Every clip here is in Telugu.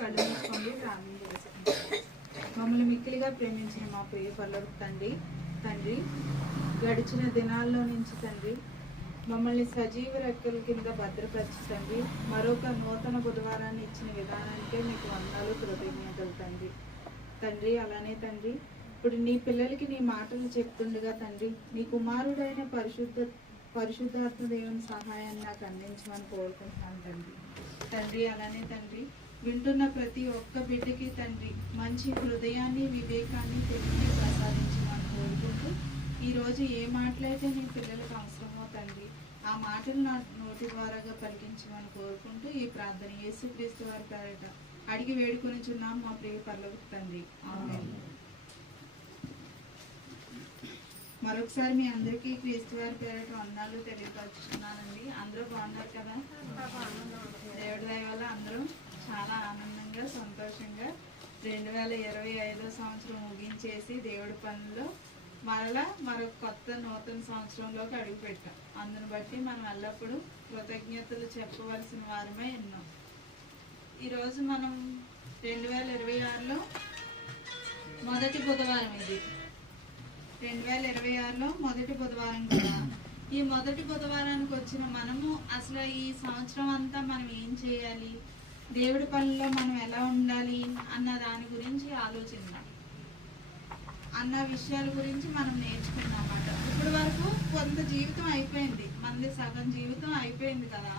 కళ్ళు మూసుకోండి, ప్రార్థన చేసుకుంటాం. మమ్మల్ని మిక్కిలిగా ప్రేమించిన మా ప్రియ పరలోకపు తండ్రి, గడిచిన దినాల్లో నుంచి తండ్రి మమ్మల్ని సజీవ రెక్కల కింద భద్రపరిచి తండ్రి మరొక నూతన బుధవారాన్ని ఇచ్చిన విధానానికే మీకు వందనాలు, కృతజ్ఞతలు తండ్రి. అలానే తండ్రి, ఇప్పుడు నీ పిల్లలకి నీ మాటలు చెప్తుండగా తండ్రి, నీ కుమారుడైన పరిశుద్ధాత్మ దేవుని సహాయాన్ని నాకు అందించమని కోరుకుంటున్నాను తండ్రి. అలానే తండ్రి, వింటున్న ప్రతి ఒక్క బిడ్డకి తండ్రి మంచి హృదయాన్ని, వివేకాన్ని, తెలివిని ప్రసాదించమని కోరుకుంటూ ఈరోజు ఏ మాటలైతే నీ పిల్లలకు అవసరమో తండ్రి ఆ మాటలు నా నోటి ద్వారాగా పలికించమని కోరుకుంటూ ఈ ప్రార్థన యేసుక్రీస్తు వారి పేరిట అడిగి వేడుకొనిచున్నాం మా ప్రియ పరలోకపు తండ్రి. ఆమేన్. మరొకసారి మీ అందరికీ క్రీస్తు వారి పేరిట వందనాలు తెలియపరుచుతున్నానండి. అందరూ బాగున్నారు కదా? దేవుడి దయ వల్ల అందరూ చాలా ఆనందంగా, సంతోషంగా 2025 సంవత్సరం ముగించేసి దేవుడి పనుల్లో మరొక కొత్త నూతన సంవత్సరంలోకి అడుగు పెట్టాం. అందును బట్టి మనం ఎల్లప్పుడూ కృతజ్ఞతలు చెప్పవలసిన వారమే ఉన్నాం. ఈరోజు మనం 2026లో మొదటి బుధవారం. ఇది 2026లో మొదటి బుధవారం కదా. ఈ మొదటి బుధవారానికి వచ్చిన మనము అసలు ఈ సంవత్సరం అంతా మనం ఏం చేయాలి, దేవుడి పనుల్లో మనం ఎలా ఉండాలి అన్న దాని గురించి ఆలోచిద్దాం, అన్న విషయాల గురించి మనం నేర్చుకున్నామన్నమాట. ఇప్పటి వరకు కొంత జీవితం అయిపోయింది, మనది సగం జీవితం అయిపోయింది కదా.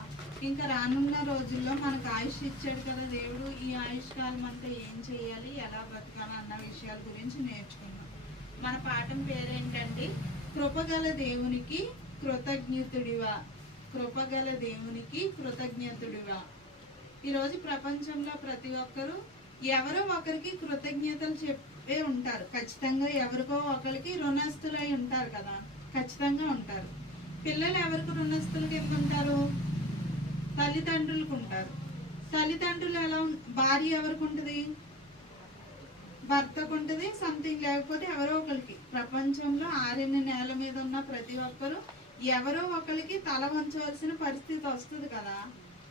ఇంకా రానున్న రోజుల్లో మనకు ఆయుష్ ఇచ్చాడు కదా దేవుడు. ఈ ఆయుష్ కాలం అంతా ఏం చేయాలి, ఎలా బ్రతకాలి అన్న విషయాల గురించి నేర్చుకున్నాం. మన పాఠం పేరేంటంటే కృపగల దేవునికి కృతజ్ఞతుడివా. కృపగల దేవునికి కృతజ్ఞతుడివా. ఈరోజు ప్రపంచంలో ప్రతి ఒక్కరు ఎవరో ఒకరికి కృతజ్ఞతలు చెప్పే ఉంటారు. ఖచ్చితంగా ఎవరికో ఒకరికి రుణస్తులై ఉంటారు కదా, ఖచ్చితంగా ఉంటారు. పిల్లలు ఎవరికి రుణస్తులు కింద ఉంటారు? తల్లిదండ్రులకు ఉంటారు. తల్లిదండ్రులు ఎలా, భార్య ఎవరికి ఉంటుంది? భర్తకు ఉంటుంది, సంథింగ్. లేకపోతే ఎవరో ఒకరికి. ప్రపంచంలో ఆరిన నేల మీద ఉన్న ప్రతి ఒక్కరు ఎవరో ఒకరికి తల వంచవలసిన పరిస్థితి వస్తుంది కదా.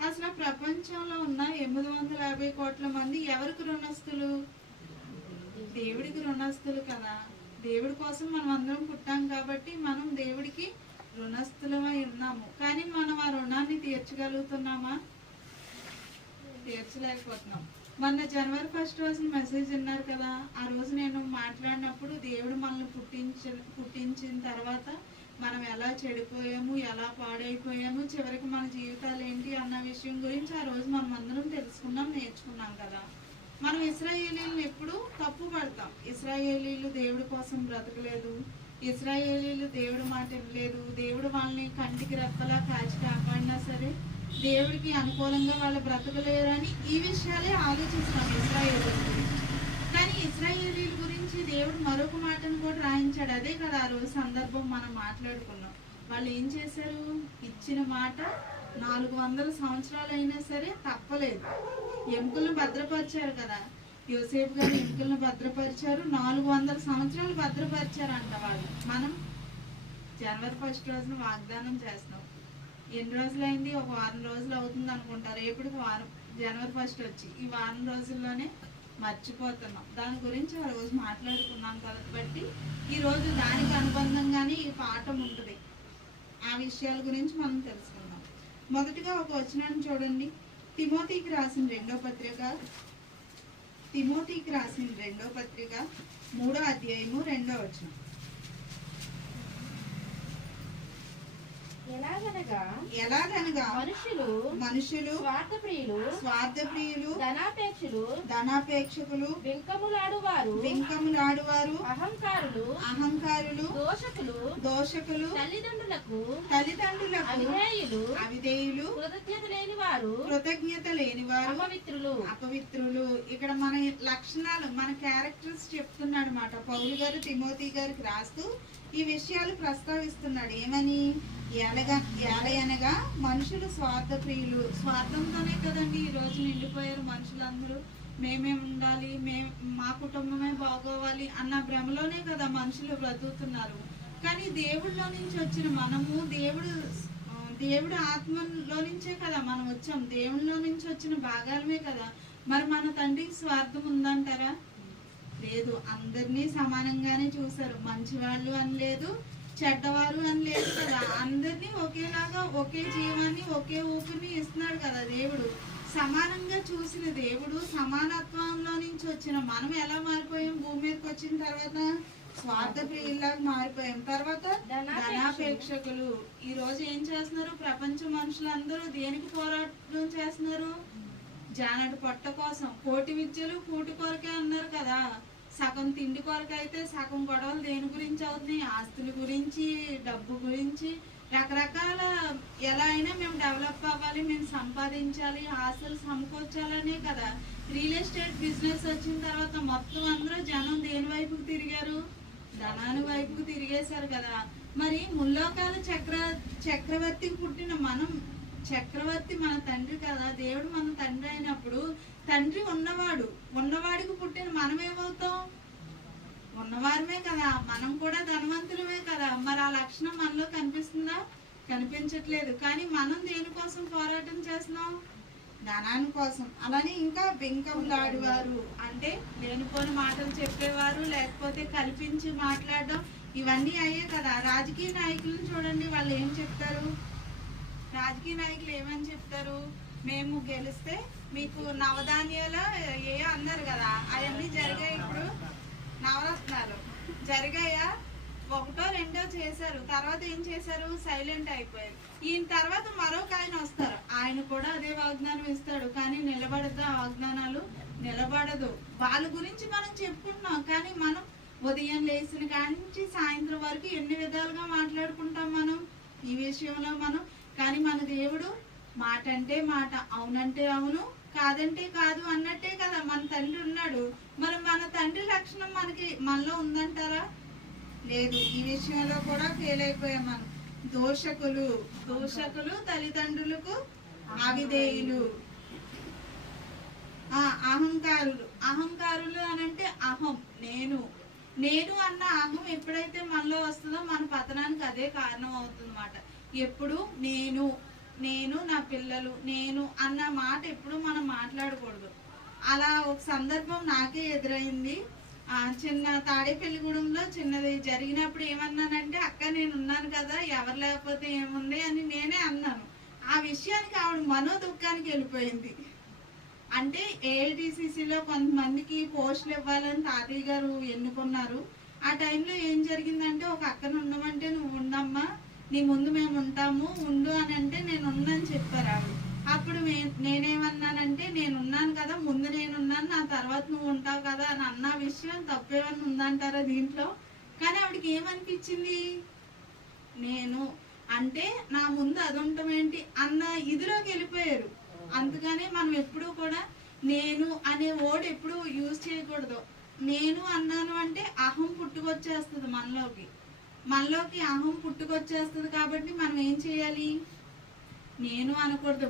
అసలు ప్రపంచంలో ఉన్న 850 కోట్ల మంది ఎవరికి రుణస్తులు? దేవుడికి రుణస్తులు కదా. దేవుడి కోసం మనం అందరం పుట్టాం కాబట్టి మనం దేవుడికి రుణస్తులమై ఉన్నాము. కానీ మనం ఆ రుణాన్ని తీర్చగలుగుతున్నామా? తీర్చలేకపోతున్నాం. మొన్న జనవరి 1 రోజున మెసేజ్ విన్నారు కదా. ఆ రోజు నేను మాట్లాడినప్పుడు దేవుడు మనల్ని పుట్టించిన తర్వాత మనం ఎలా చెడిపోయాము, ఎలా పాడైపోయాము, చివరికి మన జీవితాలు ఏంటి అన్న విషయం గురించి ఆ రోజు మనం అందరం తెలుసుకున్నాం, నేర్చుకున్నాం కదా. మనం ఇశ్రాయేలీలను ఎప్పుడు తప్పు పడతాం. ఇశ్రాయేలీలు దేవుడి కోసం బ్రతకలేదు, ఇశ్రాయేలీలు దేవుడి మాట వినలేదు, దేవుడు వాళ్ళని కంటికి రెప్పలా కాచి కాపాడినా సరే దేవుడికి అనుకూలంగా వాళ్ళు బ్రతకలేరని ఈ విషయాలే ఆలోచిస్తాం ఇశ్రాయేలీల గురించి. కానీ ఇశ్రాయేలీల గురించి దేవుడు మరొక మాటను కూడా రాయించాడు. అదే కదా ఆ రోజు సందర్భం మనం మాట్లాడుకున్నాం. వాళ్ళు ఏం చేశారు? ఇచ్చిన మాట 400 సంవత్సరాలు అయినా సరే తప్పలేదు. ఎముకలను భద్రపరిచారు కదా. యోసేపు గారు ఎముకలను భద్రపరిచారు, 400 సంవత్సరాలు భద్రపరిచారంట వాళ్ళు. మనం జనవరి 1 రోజున వాగ్దానం చేస్తాం. ఎన్ని రోజులైంది? ఒక వారం రోజులు అవుతుంది అనుకుంటారు. రేపటికి వారం, జనవరి 1 వచ్చి ఈ వారం రోజుల్లోనే మర్చిపోతున్నాం. దాని గురించి ఆ రోజు మాట్లాడుకున్నాం కాబట్టి ఈరోజు దానికి అనుబంధంగానే ఈ పాఠం ఉంటుంది. ఆ విషయాల గురించి మనం తెలుసుకుందాం. మొదటిగా ఒక వచనాన్ని చూడండి. తిమోతికి రాసిన రెండో పత్రిక 3వ అధ్యాయము 2వ వచనం. ఎలాగనగా మనుషులు స్వార్థప్రియులు, ధనాపేక్షకులు, బింకములాడువారు, అహంకారులు, దోషకులు, తల్లిదండ్రులకు అవిధేయులు, కృతజ్ఞత లేనివారు, అపవిత్రులు. ఇక్కడ మన లక్షణాలు, మన క్యారెక్టర్స్ చెప్తున్నాడు మాట పౌలు గారు తిమోతి గారికి రాస్తూ ఈ విషయాలు ప్రస్తావిస్తున్నాడు. ఏమని? ఎలయనగా మనుషులు స్వార్థప్రియులు. స్వార్థంతోనే కదండి ఈరోజు నిండిపోయారు మనుషులందరూ. మేమే ఉండాలి, మా కుటుంబమే బాగోవాలి అన్న భ్రమలోనే కదా మనుషులు బ్రతుకుతున్నారు. కానీ దేవుడిలో నుంచి వచ్చిన మనము, దేవుడు ఆత్మలో నుంచే కదా మనం వచ్చాం. దేవుడిలో నుంచి వచ్చిన భాగాలమే కదా మరి మన తండ్రికి స్వార్థం ఉందంటారా? లేదు. అందరినీ సమానంగానే చూశారు. మంచివాళ్ళు అని లేదు, చెడ్డవారు అని లేదు కదా. అందరినీ ఒకేలాగా, ఒకే జీవాన్ని, ఒకే ఊపిరిని ఇస్తున్నాడు కదా దేవుడు. సమానంగా చూసిన దేవుడు సమానత్వంలో నుంచి వచ్చిన మనం ఎలా మారిపోయాం? భూమి మీదకి వచ్చిన తర్వాత స్వార్థ ప్రియుల్లాగా మారిపోయాం. తర్వాత ధనాపేక్షకులు. ఈ రోజు ఏం చేస్తున్నారు? ప్రపంచ మనుషులందరూ దేనికి పోరాటం చేస్తున్నారు? జానటి పొట్ట కోసం. కోటి విద్యలు కూటి కొరకే అన్నారు కదా. సగం తిండి కొరకైతే సగం గొడవలు దేని గురించి అవుతున్నాయి? ఆస్తుల గురించి, డబ్బు గురించి, రకరకాల. ఎలా అయినా మేము డెవలప్ అవ్వాలి, మేము సంపాదించాలి, ఆస్తులు సమకూర్చాలనే కదా. రియల్ ఎస్టేట్ బిజినెస్ వచ్చిన తర్వాత మొత్తం అందరూ జనం దేని వైపుకు తిరిగారు? ధనాన్ని వైపుకు తిరిగేశారు కదా. మరి ముల్లోకాల చక్రవర్తికి పుట్టిన మనం, చక్రవర్తి మన తండ్రి కదా. దేవుడు మన తండ్రి అయినప్పుడు తండ్రి ఉన్నవాడికి పుట్టిన మనం ఏమవుతాం? ఉన్నవారమే కదా. మనం కూడా ధనవంతులమే కదా. మరి ఆ లక్షణం మనలో కనిపిస్తుందా? కనిపించట్లేదు. కానీ మనం దేనికోసం పోరాటం చేస్తున్నాం? ధనాని కోసం. అలానే ఇంకా బెంకంలాడేవారు అంటే లేనిపోని మాటలు చెప్పేవారు, లేకపోతే కల్పించి మాట్లాడడం, ఇవన్నీ అయ్యే కదా. రాజకీయ నాయకులను చూడండి, వాళ్ళు ఏం చెప్తారు? రాజకీయ నాయకులు ఏమని చెప్తారు? మేము గెలిస్తే మీకు నవధాన్యాలు ఏ అన్నారు కదా, అవన్నీ జరిగాయి. ఇప్పుడు నవరత్నాలు జరిగాయా? ఒకటో రెండో చేశారు. తర్వాత ఏం చేశారు? సైలెంట్ అయిపోయారు. ఈయన తర్వాత మరొక ఆయన వస్తారు, ఆయన కూడా అదే వాగ్దానం ఇస్తాడు. కానీ నిలబడదు. ఆ వాగ్దానాలు నిలబడదు. వాళ్ళ గురించి మనం చెప్పుకుంటున్నాం, కానీ మనం ఉదయం లేచిన కానించి సాయంత్రం వరకు ఎన్ని విధాలుగా మాట్లాడుకుంటాం మనం ఈ విషయంలో మనం. కానీ మన దేవుడు మాట అంటే మాట, అవునంటే అవును, కాదంటే కాదు అన్నట్టే కదా మన తండ్రి ఉన్నాడు. మరి మన తండ్రి లక్షణం మనలో ఉందంటారా? లేదు. ఈ విషయంలో కూడా ఫెయిల్ అయిపోయాం మనం. దోషకులు తల్లిదండ్రులకు అవిధేయులు. అహంకారులు అనంటే అహం, నేను అన్న అహం ఎప్పుడైతే మనలో వస్తుందో మన పతనానికి అదే కారణం అవుతుందన్నమాట. ఎప్పుడు నేను నా పిల్లలు, నేను అన్న మాట ఎప్పుడు మనం మాట్లాడకూడదు. అలా ఒక సందర్భం నాకే ఎదురైంది. చిన్న తాడేపల్లిగూడెంలో చిన్నది జరిగినప్పుడు ఏమన్నానంటే, అక్క నేను ఉన్నాను కదా, ఎవరు లేకపోతే ఏముంది అని నేనే అన్నాను. ఆ విషయానికి ఆవిడ మనోదుఖానికి వెళ్ళిపోయింది. అంటే ఏఐటీసీసీలో కొంతమందికి పోస్టులు ఇవ్వాలని తాతయ్య గారు ఎన్నుకున్నారు. ఆ టైంలో ఏం జరిగిందంటే, ఒక అక్కను ఉండమంటే నువ్వు ఉండమ్మా, నీ ముందు మేము ఉంటాము, ఉండు అని అంటే నేను ఉన్నాను చెప్పారు ఆవిడ. అప్పుడు నేనేమన్నానంటే, నేనున్నాను కదా, ముందు నేనున్నాను, నా తర్వాత నువ్వు ఉంటావు కదా అని అన్న విషయం తప్పేమన్నా ఉందంటారా దీంట్లో? కానీ ఆవిడకి ఏమనిపించింది? నేను అంటే నా ముందు అది ఉండటం ఏంటి అన్న ఇదిలోకి వెళ్ళిపోయారు. అందుకనే మనం ఎప్పుడు కూడా నేను అనే వర్డ్ ఎప్పుడు యూజ్ చేయకూడదు. నేను అన్నాను అంటే అహం పుట్టుకొచ్చేస్తుంది మనలోకి అహం పుట్టుకొచ్చేస్తుంది. కాబట్టి మనం ఏం చేయాలి? నేను అనకూడదు.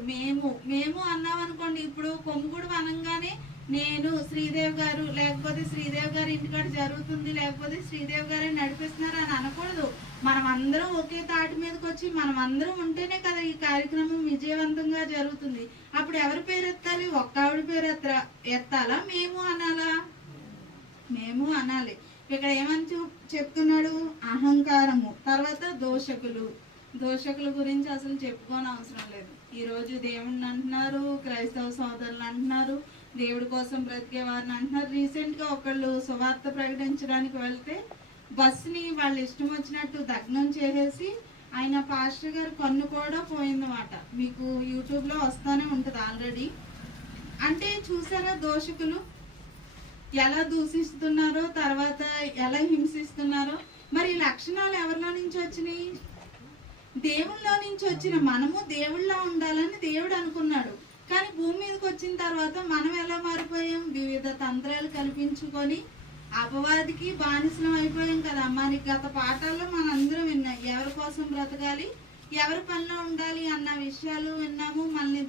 మేము అన్నాం అనుకోండి, ఇప్పుడు కొమ్ముగుడు అనగానే నేను శ్రీదేవి గారు, లేకపోతే శ్రీదేవి గారి ఇంటికాడ జరుగుతుంది, లేకపోతే శ్రీదేవి గారే నడిపిస్తున్నారు అని అనకూడదు. మనం అందరం ఒకే తాటి మీదకి వచ్చి మనం అందరం ఉంటేనే కదా ఈ కార్యక్రమం విజయవంతంగా జరుగుతుంది. అప్పుడు ఎవరి పేరు ఎత్తాలి? ఒక్క ఆవిడ పేరు ఎత్తాలా? మేము అనాలా? మేము అనాలి. ఇక్కడ ఏమని చెప్తున్నాడు? అహంకారము. తర్వాత దోషకుల గురించి అసలు చెప్పుకోని అవసరం లేదు. ఈరోజు దేవుడిని అంటున్నారు, క్రైస్తవ సోదరులు అంటున్నారు, దేవుడి కోసం బ్రతికే వారిని అంటున్నారు. రీసెంట్గా ఒకళ్ళు సువార్త ప్రకటించడానికి వెళ్తే బస్సుని వాళ్ళు ఇష్టం వచ్చినట్టు దగ్నం చేసేసి ఆయన పాస్టర్ గారు కన్ను కూడా పోయిందన్నమాట. మీకు యూట్యూబ్లో వస్తూనే ఉంటుంది ఆల్రెడీ. అంటే చూసారా దోషకులు ఎలా దూషిస్తున్నారో, తర్వాత ఎలా హింసిస్తున్నారో. మరి ఈ లక్షణాలు ఎవరిలో నుంచి వచ్చినాయి? దేవుళ్ళలో నుంచి వచ్చిన. మనము దేవుళ్ళలో ఉండాలని దేవుడు అనుకున్నాడు. కానీ భూమి మీదకి వచ్చిన తర్వాత మనం ఎలా మారిపోయాం? వివిధ తంత్రాలు కల్పించుకొని అపవాదికి బానిసలం అయిపోయాం కదా. మరి గత పాఠాల్లో మనందరం విన్నాం, ఎవరి కోసం బ్రతకాలి, ఎవరి పనిలో ఉండాలి అన్న విషయాలు విన్నాము. మనల్ని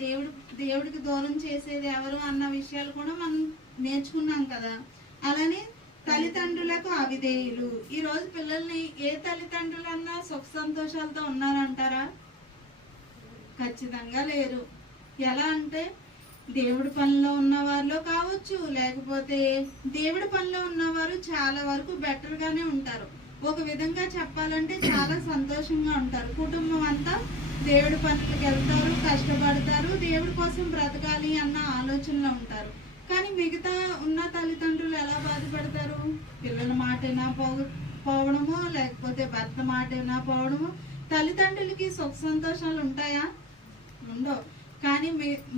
దేవుడికి దూరం చేసేది ఎవరు అన్న విషయాలు కూడా మనం నేర్చుకున్నాం కదా. అలానే తల్లిదండ్రులకు అవిధేయులు. ఈ రోజు పిల్లల్ని ఏ తల్లిదండ్రులన్నా సుఖ సంతోషాలతో ఉన్నారంటారా? ఖచ్చితంగా లేరు. ఎలా అంటే దేవుడి పనిలో ఉన్న వారిలో కావచ్చు, లేకపోతే దేవుడి పనిలో ఉన్నవారు చాలా వరకు బెటర్గానే ఉంటారు. ఒక విధంగా చెప్పాలంటే చాలా సంతోషంగా ఉంటారు. కుటుంబం అంతా దేవుడి పనులకు వెళ్తారు, కష్టపడతారు, దేవుడి కోసం బ్రతకాలి అన్న ఆలోచనలో ఉంటారు. కానీ మిగతా ఉన్న తల్లిదండ్రులు ఎలా బాధపడతారు? పిల్లల మాట పోవడమో, లేకపోతే భర్త మాట పోవడమో. తల్లిదండ్రులకి సుఖ సంతోషాలు ఉంటాయా? ఉండవు. కానీ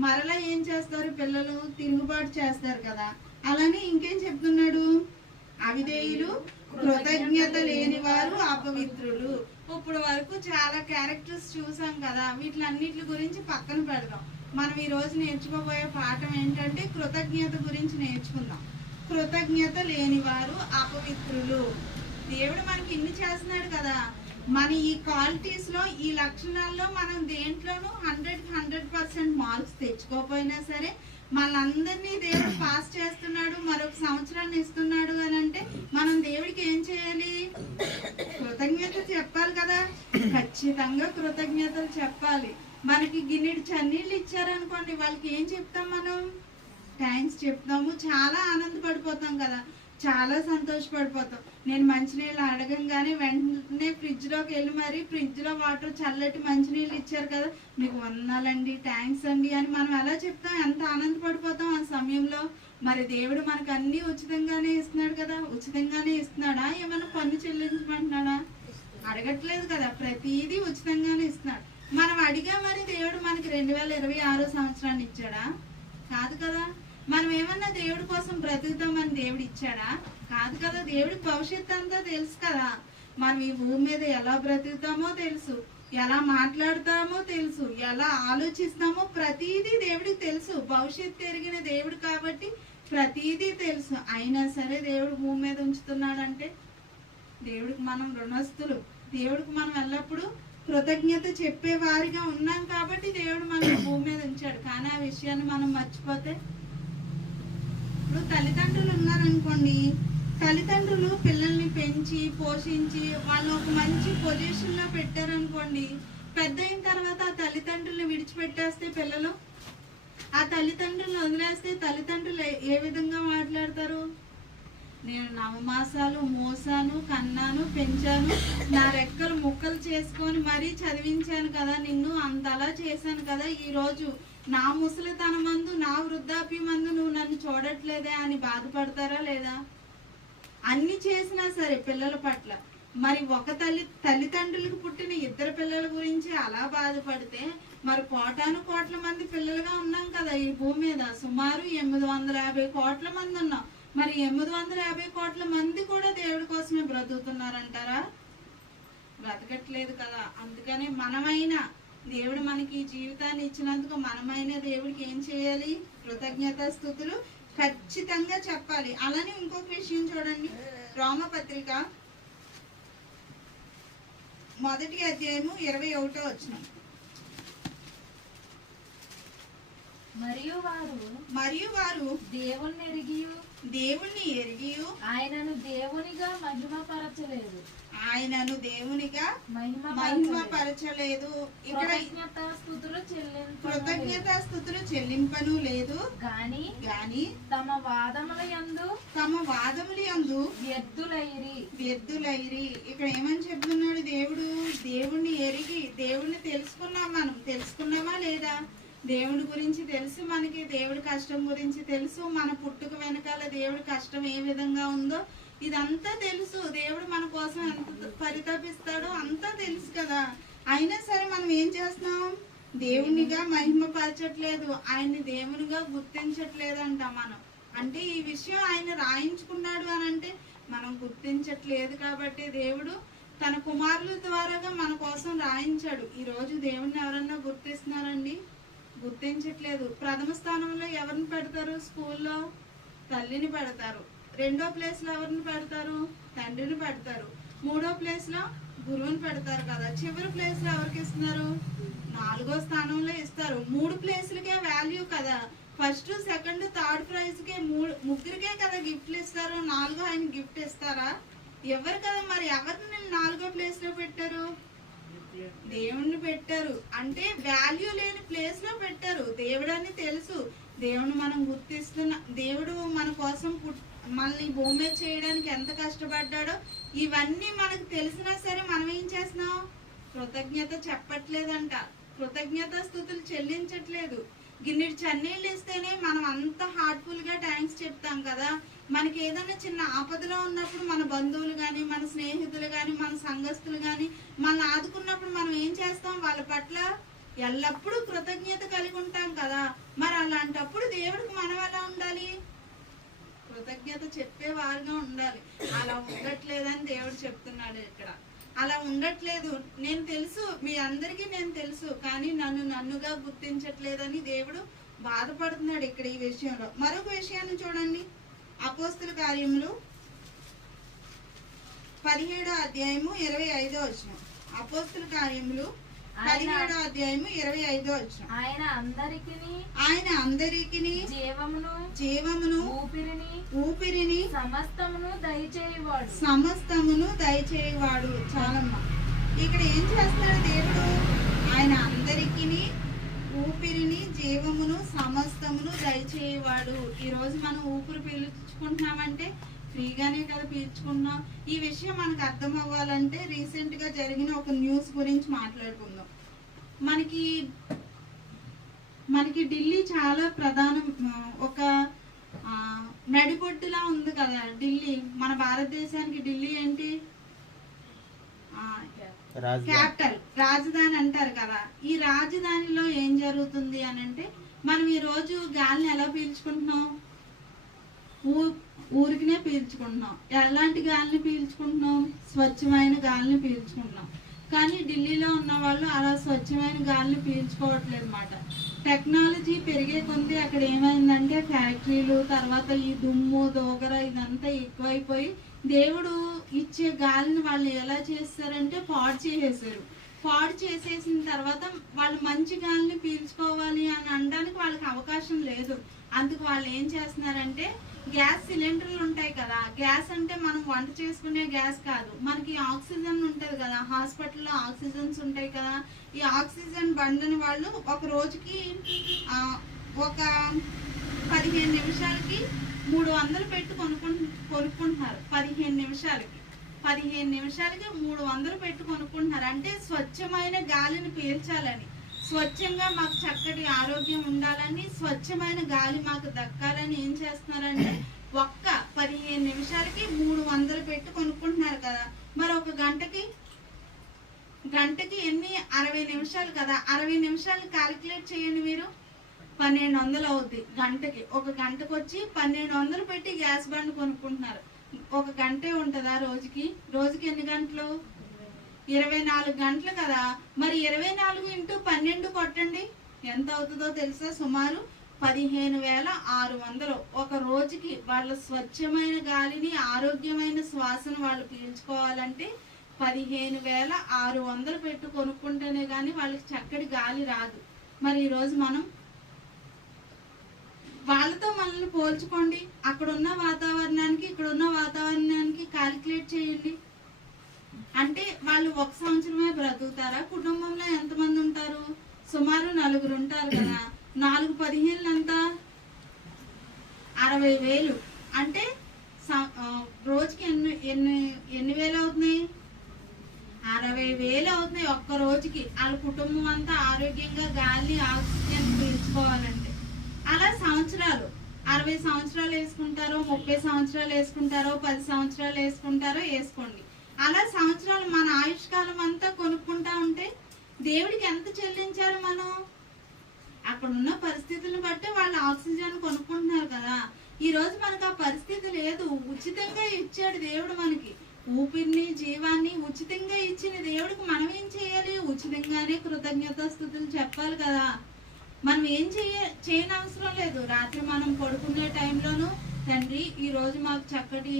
మరలా ఏం చేస్తారు? పిల్లలు తిరుగుబాటు చేస్తారు కదా. అలానే ఇంకేం చెప్తున్నాడు? అవిధేయులు, కృతజ్ఞత లేని వారు అపవిత్రులు. ఇప్పుడు వరకు చాలా క్యారెక్టర్స్ చూసాం కదా, వీటిలన్నిటి గురించి పక్కన పెడదాం. మనం ఈ రోజు నేర్చుకోబోయే పాఠం ఏంటంటే కృతజ్ఞత గురించి నేర్చుకుందాం. కృతజ్ఞత లేని వారు అపవిత్రులు. దేవుడు మనకి ఇన్ని చేస్తున్నాడు కదా, మన ఈ క్వాలిటీస్ లో, ఈ లక్షణాల్లో మనం దేంట్లోనూ 100% మార్క్స్ తెచ్చుకోకపోయినా సరే మనందరినీ దేవుడు పాస్ చేస్తున్నాడు, మరొక సంవత్సరాన్ని ఇస్తున్నాడు అని అంటే మనం దేవుడికి ఏం చేయాలి? కృతజ్ఞత చెప్పాలి కదా. ఖచ్చితంగా కృతజ్ఞతలు చెప్పాలి. మనకి గిన్నెడు చన్నీళ్ళు ఇచ్చారనుకోండి, వాళ్ళకి ఏం చెప్తాం? మనం థ్యాంక్స్ చెప్తాము. చాలా ఆనందపడిపోతాం కదా, చాలా సంతోషపడిపోతాం. నేను మంచినీళ్ళు అడగంగానే వెంటనే ఫ్రిడ్జ్లోకి వెళ్ళి మరి ఫ్రిడ్జ్లో వాటర్ చల్లటి మంచినీళ్ళు ఇచ్చారు కదా, మీకు వందనాలండి, థ్యాంక్స్ అండి అని మనం ఎలా చెప్తాం? ఎంత ఆనందపడిపోతాం ఆ సమయంలో. మరి దేవుడు మనకు అన్నీ ఉచితంగానే ఇస్తున్నాడు కదా. ఉచితంగానే ఇస్తున్నాడా? ఏమైనా పన్ను చెల్లించమంటున్నాడా? అడగట్లేదు కదా, ప్రతిదీ ఉచితంగానే ఇస్తున్నాడు. మనం అడిగా మరి దేవుడు మనకి 2026 సంవత్సరాన్ని ఇచ్చాడా? కాదు కదా. మనం ఏమన్నా దేవుడి కోసం బ్రతుకుతామని దేవుడు ఇచ్చాడా? కాదు కదా. దేవుడికి భవిష్యత్తు అంతా తెలుసు కదా. మనం ఈ భూమి మీద ఎలా బ్రతుకుతామో తెలుసు, ఎలా మాట్లాడతామో తెలుసు, ఎలా ఆలోచిస్తామో ప్రతిదీ దేవుడికి తెలుసు. భవిష్యత్తు ఎరిగిన దేవుడు కాబట్టి ప్రతిదీ తెలుసు. అయినా సరే దేవుడు భూమి మీద ఉంచుతున్నాడంటే దేవుడికి మనం రుణస్తులు. దేవుడికి మనం ఎల్లప్పుడూ కృతజ్ఞత చెప్పే వారిగా ఉన్నాం కాబట్టి దేవుడు మనం భూమి మీద ఉంచాడు. కానీ ఆ విషయాన్ని మనం మర్చిపోతే, ఇప్పుడు తల్లిదండ్రులు ఉన్నారనుకోండి, తల్లిదండ్రులు పిల్లల్ని పెంచి పోషించి వాళ్ళని ఒక మంచి పొజిషన్లో పెట్టారనుకోండి, పెద్ద అయిన తర్వాత ఆ తల్లిదండ్రులను విడిచిపెట్టేస్తే పిల్లలు, ఆ తల్లిదండ్రులను వదిలేస్తే తల్లిదండ్రులు ఏ విధంగా మాట్లాడతారు? నేను నవమాసాలు మోసాను, కన్నాను, పెంచాను, నా రెక్కలు ముక్కలు చేసుకొని మరీ చదివించాను కదా, నిన్ను అంతలా చేశాను కదా, ఈరోజు నా ముసలితనమందు, నా వృద్ధాప్యమందు నువ్వు నన్ను చూడట్లేదే అని బాధపడతారా లేదా? అన్ని చేసినా సరే పిల్లల పట్ల. మరి ఒక తల్లిదండ్రులకు పుట్టిన ఇద్దరు పిల్లల గురించి అలా బాధపడితే, మరి కోటాను కోట్ల మంది పిల్లలుగా ఉన్నాం కదా ఈ భూమి మీద. సుమారు 850 కోట్ల మంది ఉన్నాం. మరి 850 కోట్ల మంది కూడా దేవుడి కోసమే బ్రతుకుతున్నారంటారా? బ్రతకట్లేదు కదా. అందుకనే మనమైనా, దేవుడు మనకి జీవితాన్ని ఇచ్చినందుకు మనమైనా దేవుడికి ఏం చేయాలి? కృతజ్ఞతాస్తుతులు ఖచ్చితంగా చెప్పాలి. అలానే ఇంకొక విషయం చూడండి, రోమపత్రిక 1వ అధ్యాయము 21వ వచనం. మరియు వారు దేవుణ్ణి ఎరిగి ఆయనను దేవునిగా మహిమపరచలేదు. ఇక్కడ కృతజ్ఞతాస్తుతులు చెల్లింపను లేదు గాని తమ వాదముల యందు వ్యర్థులైరి. ఇక్కడ ఏమని చెప్తున్నాడు దేవుడు? దేవుణ్ణి ఎరిగి, దేవుణ్ణి తెలుసుకున్నాం. మనం తెలుసుకున్నామా లేదా? దేవుడి గురించి తెలుసు మనకి, దేవుడి కష్టం గురించి తెలుసు, మన పుట్టుక వెనకాల దేవుడి కష్టం ఏ విధంగా ఉందో ఇదంతా తెలుసు. దేవుడు మన కోసం ఎంత పరితపిస్తాడో అంతా తెలుసు కదా. అయినా సరే మనం ఏం చేస్తున్నాం? దేవునిగా మహిమపరచట్లేదు, ఆయన్ని దేవునిగా గుర్తించట్లేదు అంట మనం. అంటే ఈ విషయం ఆయన రాయించుకున్నాడు అని అంటే మనం గుర్తించట్లేదు కాబట్టి దేవుడు తన కుమారుల ద్వారాగా మన కోసం రాయించాడు. ఈరోజు దేవుడిని ఎవరన్నా గుర్తిస్తున్నారండి? గుర్తించట్లేదు. ప్రథమ స్థానంలో ఎవరిని పెడతారు? స్కూల్లో తల్లిని పెడతారు. 2వ ప్లేస్లో ఎవరిని పెడతారు? తండ్రిని పెడతారు. 3వ ప్లేస్లో గురువుని పెడతారు కదా. చివరి ప్లేస్లో ఎవరికి ఇస్తున్నారు? 4వ స్థానంలో ఇస్తారు. 3 ప్లేస్లకే వాల్యూ కదా. ఫస్ట్, సెకండ్, థర్డ్ ప్రైజ్కే ముగ్గురికే కదా గిఫ్ట్లు ఇస్తారు. 4వ ఆయన గిఫ్ట్ ఇస్తారా? ఎవరు కదా. మరి ఎవరిని 4వ ప్లేస్లో పెట్టారు? దేవుణ్ణి పెట్టారు. అంటే వాల్యూ లేని ప్లేస్ లో పెట్టారు. దేవుడని తెలుసు, దేవుని మనం దేవుడు మన కోసం మనల్ని భూమి మీద చేయడానికి ఎంత కష్టపడ్డాడో ఇవన్నీ మనకు తెలిసినా సరే మనం ఏం చేస్తున్నాం? కృతజ్ఞత చెప్పట్లేదంట, కృతజ్ఞత స్తుతులు చెల్లించట్లేదు. గిన్నెడు చన్నీళ్ళు ఇస్తేనే మనం అంత హార్ట్ఫుల్ గా థ్యాంక్స్ చెప్తాం కదా. మనకి ఏదైనా చిన్న ఆపదలో ఉన్నప్పుడు మన బంధువులు కానీ, మన స్నేహితులు కానీ, మన సంఘస్థులు కానీ మనల్ని ఆదుకున్నప్పుడు మనం ఏం చేస్తాం? వాళ్ళ పట్ల ఎల్లప్పుడూ కృతజ్ఞత కలిగి ఉంటాం కదా. మరి అలాంటప్పుడు దేవుడికి మనం ఎలా ఉండాలి? కృతజ్ఞత చెప్పేవారుగా ఉండాలి. అలా ఉండట్లేదని దేవుడు చెప్తున్నాడు ఇక్కడ. అలా ఉండట్లేదు, నేను తెలుసు, మీ అందరికీ నేను తెలుసు, కానీ నన్నుగా గుర్తించట్లేదని దేవుడు బాధపడుతున్నాడు ఇక్కడ ఈ విషయంలో. మరొక విషయాన్ని చూడండి, అపోస్తుల కార్యములు 17వ అధ్యాయము 25వ వచనం. అపోస్తుల కార్యములు 17వ అధ్యాయము 25వ వచనం. ఆయన అందరికిని జీవమును ఊపిరిని సమస్తమును దయచేయవాడు. చాలమ్మా. ఇక్కడ ఏం చేస్తున్నాడు దేవుడు? ఆయన అందరికిని ఊపిరిని జీవమును సమస్తమును దయచేయవాడు. ఈ రోజు మనం ఊపిరి పీల్చుకుంటున్నామంటే ఫ్రీగానే కదా పీల్చుకుంటున్నాం. ఈ విషయం మనకు అర్థం అవ్వాలంటే రీసెంట్ గా జరిగిన ఒక న్యూస్ గురించి మాట్లాడుకుందాం. మనకి ఢిల్లీ చాలా ప్రధానం, ఒక నడిబొట్టులా ఉంది కదా ఢిల్లీ. మన భారతదేశానికి ఢిల్లీ ఏంటి? క్యాపిటల్, రాజధాని అంటారు కదా. ఈ రాజధానిలో ఏం జరుగుతుంది అని అంటే, మనం ఈ రోజు గాలిని ఎలా పీల్చుకుంటున్నాం? ఊరికినే పీల్చుకుంటున్నాం. ఎలాంటి గాలిని పీల్చుకుంటున్నాం? స్వచ్ఛమైన గాలిని పీల్చుకుంటున్నాం. కానీ ఢిల్లీలో ఉన్న వాళ్ళు అలా స్వచ్ఛమైన గాలిని పీల్చుకోవట్లేదు అన్నమాట. టెక్నాలజీ పెరిగే కొద్ది అక్కడ ఏమైందంటే ఫ్యాక్టరీలు, తర్వాత ఈ దుమ్ము దోగర ఇదంతా ఎక్కువైపోయి దేవుడు ఇచ్చే గాలిని వాళ్ళు ఎలా చేస్తారంటే పాడు చేసేసారు. పాడు చేసేసిన తర్వాత వాళ్ళు మంచి గాలిని పీల్చుకోవాలి అని అనడానికి వాళ్ళకి అవకాశం లేదు. అందుకు వాళ్ళు ఏం చేస్తున్నారంటే, గ్యాస్ సిలిండర్లు ఉంటాయి కదా, గ్యాస్ అంటే మనం వంట చేసుకునే గ్యాస్ కాదు, మనకి ఆక్సిజన్ ఉంటుంది కదా, హాస్పిటల్లో ఆక్సిజన్స్ ఉంటాయి కదా. ఈ ఆక్సిజన్ బండ్ని వాళ్ళు ఒక రోజుకి ఒక 15 నిమిషాలకి 300 పెట్టి కొనుక్కుంటున్నారు. 15 నిమిషాలకి 300 పెట్టి కొనుక్కుంటున్నారు. అంటే స్వచ్ఛమైన గాలిని పీల్చాలని, స్వచ్ఛంగా మాకు చక్కటి ఆరోగ్యం ఉండాలని, స్వచ్ఛమైన గాలి మాకు దక్కాలని ఏం చేస్తున్నారంటే ఒక్క 15 నిమిషాలకి 300 పెట్టి కొనుక్కుంటున్నారు కదా. మరి ఒక గంటకి ఎన్ని? 60 నిమిషాలు కదా. 60 నిమిషాలు క్యాలిక్యులేట్ చేయండి మీరు. 1200 అవుద్ది గంటకి. ఒక గంటకు వచ్చి 1200 పెట్టి గ్యాస్ బండ్ కొనుక్కుంటున్నారు. ఒక గంటే ఉంటుందా రోజుకి? రోజుకి ఎన్ని గంటలు? 24 గంటలు కదా. మరి 24 × 12 కొట్టండి, ఎంత అవుతుందో తెలుసా? సుమారు 15,600 ఒక రోజుకి. వాళ్ళ స్వచ్ఛమైన గాలిని, ఆరోగ్యమైన శ్వాసను వాళ్ళు పీల్చుకోవాలంటే 15,600 పెట్టి కొనుక్కుంటేనే కానీ వాళ్ళకి చక్కటి గాలి రాదు. మరి ఈరోజు మనం వాళ్ళతో మనల్ని పోల్చుకోండి. అక్కడున్న వాతావరణానికి ఇక్కడున్న వాతావరణానికి క్యాలిక్యులేట్ చేయండి. అంటే వాళ్ళు 1 సంవత్సరమే బ్రతుకుతారా? కుటుంబంలో ఎంతమంది ఉంటారు? సుమారు 4 ఉంటారు కదా. 4 15 ఎంత? 60,000. అంటే రోజుకి ఎన్ని వేలు అవుతున్నాయి? 60,000 అవుతున్నాయి ఒక్క రోజుకి. వాళ్ళ కుటుంబం అంతా ఆరోగ్యంగా గాలి, ఆక్సిజన్ పీల్చుకోవాలంటే. అలా సంవత్సరాలు 60 సంవత్సరాలు వేసుకుంటారో, 30 సంవత్సరాలు వేసుకుంటారో, 10 సంవత్సరాలు వేసుకుంటారో వేసుకోండి. అలా సంవత్సరాలు మన ఆయుష్కాలం అంతా కొనుక్కుంటా ఉంటే దేవుడికి ఎంత చెల్లించారు మనం? అక్కడ ఉన్న పరిస్థితులను బట్టి వాళ్ళు ఆక్సిజన్ కొనుక్కుంటున్నారు కదా. ఈ రోజు మనకు ఆ పరిస్థితి లేదు. ఉచితంగా ఇచ్చాడు దేవుడు మనకి. ఊపిరిని, జీవాన్ని ఉచితంగా ఇచ్చిన దేవుడికి మనం ఏం చేయాలి? ఉచితంగానే కృతజ్ఞతాస్తుతులు చెప్పాలి కదా. మనం ఏం చేయని అవసరం లేదు. రాత్రి మనం పడుకునే టైంలోనూ, తండ్రి ఈరోజు మాకు చక్కటి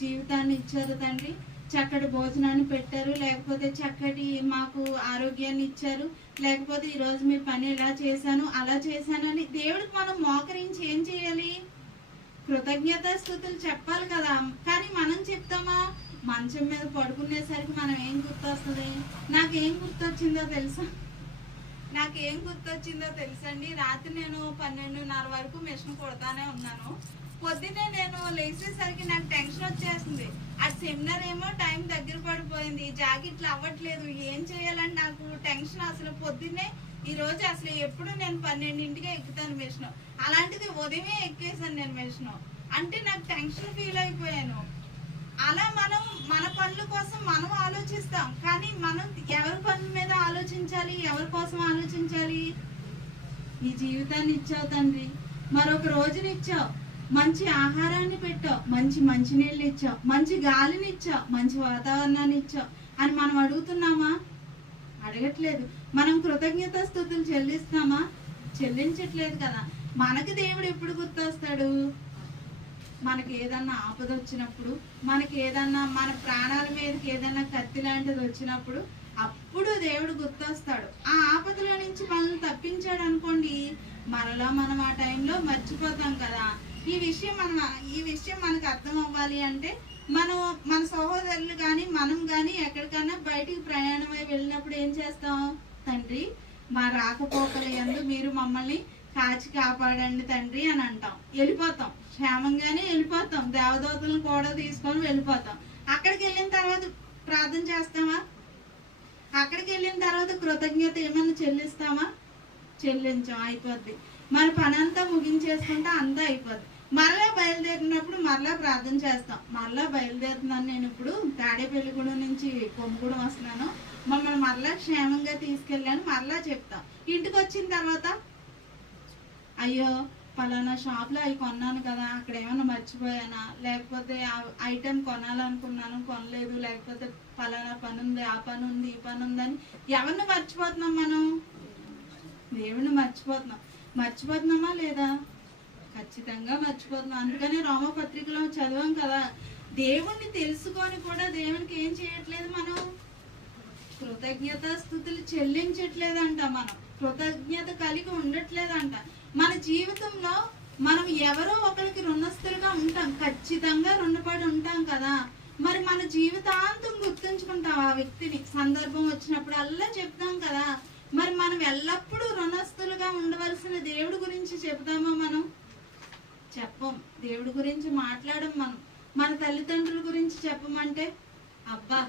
జీవితాన్ని ఇచ్చారు తండ్రి, చక్కటి భోజనాన్ని పెట్టారు, లేకపోతే చక్కటి మాకు ఆరోగ్యాన్ని ఇచ్చారు, లేకపోతే ఈరోజు మీ పని ఎలా చేశాను అలా చేశానని దేవుడికి మనం మోకరించి ఏం చేయాలి? కృతజ్ఞతాస్తుతులు చెప్పాలి కదా. కానీ మనం చెప్తామా? మంచం మీద పడుకునేసరికి మనం ఏం గుర్తొస్తుంది? నాకేం గుర్తొచ్చిందో తెలుసా? నాకేం గుర్తొచ్చిందో తెలుసండి, రాత్రి నేను 12:30 వరకు మిషన్ కుడతానే ఉన్నాను. పొద్దున్నే నేను లేచేసరికి నాకు టెన్షన్ వచ్చేస్తుంది. ఆ సెమినార్ ఏమో టైం దగ్గర పడిపోయింది, జాకెట్లు అవ్వట్లేదు, ఏం చేయాలని నాకు టెన్షన్. అసలు పొద్దున్నే ఈ రోజు అసలు ఎప్పుడు నేను 12ంటికే ఎక్కుతాను మిషన్, అలాంటిది ఉదయమే ఎక్కేసాను నేను మిషన్. అంటే నాకు టెన్షన్ ఫీల్ అయిపోయాను. అలా మనం మన పనుల కోసం మనం ఆలోచిస్తాం, కానీ మనం ఎవరి పనుల మీద ఆలోచించాలి, ఎవరి కోసం ఆలోచించాలి? ఈ జీవితాన్ని ఇచ్చావు తండ్రి, మరొక రోజుని ఇచ్చావు, మంచి ఆహారాన్ని పెట్టావు, మంచి మంచినీళ్ళు ఇచ్చావు, మంచి గాలిని ఇచ్చావు, మంచి వాతావరణాన్ని ఇచ్చావు అని మనం అడుగుతున్నామా? అడగట్లేదు. మనం కృతజ్ఞత స్తుతులు చెల్లిస్తామా? చెల్లించట్లేదు కదా. మనకి దేవుడు ఎప్పుడు గుర్తొస్తాడు? మనకి ఏదన్నా ఆపద వచ్చినప్పుడు, మనకి ఏదన్నా మన ప్రాణాల మీదకి ఏదన్నా కత్తి లాంటిది వచ్చినప్పుడు అప్పుడు దేవుడు గుర్తొస్తాడు. ఆ ఆపదలో నుంచి మనల్ని తప్పించాడు అనుకోండి, మరలా మనం ఆ టైంలో మర్చిపోతాం కదా. ఈ విషయం మనకు అర్థం అవ్వాలి అంటే మనం మన సహోదరులు కానీ మనం కానీ ఎక్కడికైనా బయటికి ప్రయాణమై వెళ్ళినప్పుడు ఏం చేస్తాం? తండ్రి, మా రాకపోకల యందు మీరు మమ్మల్ని కాచి కాపాడండి తండ్రి అని అంటాం. వెళ్ళిపోతాం, క్షేమంగానే వెళ్ళిపోతాం, దేవదూతలను కూడా తీసుకొని వెళ్ళిపోతాం. అక్కడికి వెళ్ళిన తర్వాత ప్రార్థన చేస్తామా? అక్కడికి వెళ్ళిన తర్వాత కృతజ్ఞత ఏమన్నా చెల్లిస్తామా? చెల్లించాం, అయిపోద్ది. మన పని అంతా ముగించేసుకుంటే అంతా అయిపోద్ది. మరలా బయలుదేరినప్పుడు మరలా ప్రార్థన చేస్తాం. మరలా బయలుదేరుతున్నాను, నేను ఇప్పుడు తాడేపల్లిగూడెం నుంచి కొమ్మగూడెం వస్తున్నాను, మమ్మల్ని మరలా క్షేమంగా తీసుకెళ్ళాను మరలా చెప్తాం. ఇంటికి వచ్చిన తర్వాత అయ్యో పలానా షాప్లో అవి కొన్నాను కదా, అక్కడ ఏమన్నా మర్చిపోయానా, లేకపోతే ఆ ఐటెం కొనాలనుకున్నాను కొనలేదు, లేకపోతే పలానా పని ఉంది, ఆ పని ఉంది, ఈ పని ఉందని ఎవరిని మర్చిపోతున్నాం? మనం దేవుడిని మర్చిపోతున్నామా లేదా? ఖచ్చితంగా మర్చిపోతున్నాం. అందుకనే రోమపత్రికలో చదివాం కదా, దేవుణ్ణి తెలుసుకొని కూడా దేవునికి ఏం చేయట్లేదు, మనం కృతజ్ఞత స్తుతులు చెల్లించట్లేదంట, మనం కృతజ్ఞత కలిగి ఉండట్లేదంట. మన జీవితంలో మనం ఎవరో ఒకరికి రుణస్తులుగా ఉంటాం, ఖచ్చితంగా రుణపడి ఉంటాం కదా. మరి మన జీవితాంతం గుర్తుంచుకుంటాం ఆ వ్యక్తిని, సందర్భం వచ్చినప్పుడు అల్లా చెప్తాం కదా. మరి మనం ఎల్లప్పుడూ రుణస్తులుగా ఉండవలసిన దేవుడి గురించి చెప్తామా? మనం చెప్పం. దేవుడి గురించి మాట్లాడం. మనం మన తల్లిదండ్రుల గురించి చెప్పమంటే, అబ్బా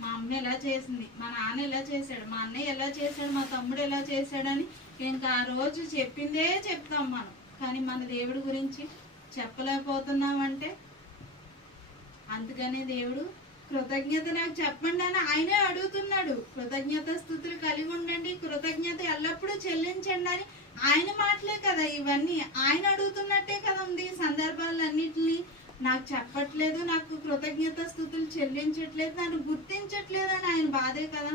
మా అమ్మ ఎలా చేసింది, మా నాన్న ఎలా చేశాడు, మా అన్నయ్య ఎలా చేశాడు, మా తమ్ముడు ఎలా చేశాడని ఇంకా ఆ రోజు చెప్పిందే చెప్తాం మనం. కానీ మన దేవుడి గురించి చెప్పలేకపోతున్నామంటే, అందుకనే దేవుడు కృతజ్ఞత నాకు చెప్పండి అని ఆయనే అడుగుతున్నాడు. కృతజ్ఞత స్తుతులు కలిగి ఉండండి, కృతజ్ఞత ఎల్లప్పుడూ చెల్లించండి అని ఆయన మాటలే కదా ఇవన్నీ. ఆయన అడుగుతున్నట్టే కదా ఉంది సందర్భాలన్నింటినీ. నాకు చెప్పట్లేదు, నాకు కృతజ్ఞత స్తుతులు చెల్లించట్లేదు, నన్ను గుర్తించట్లేదు అని ఆయన బాధే కదా.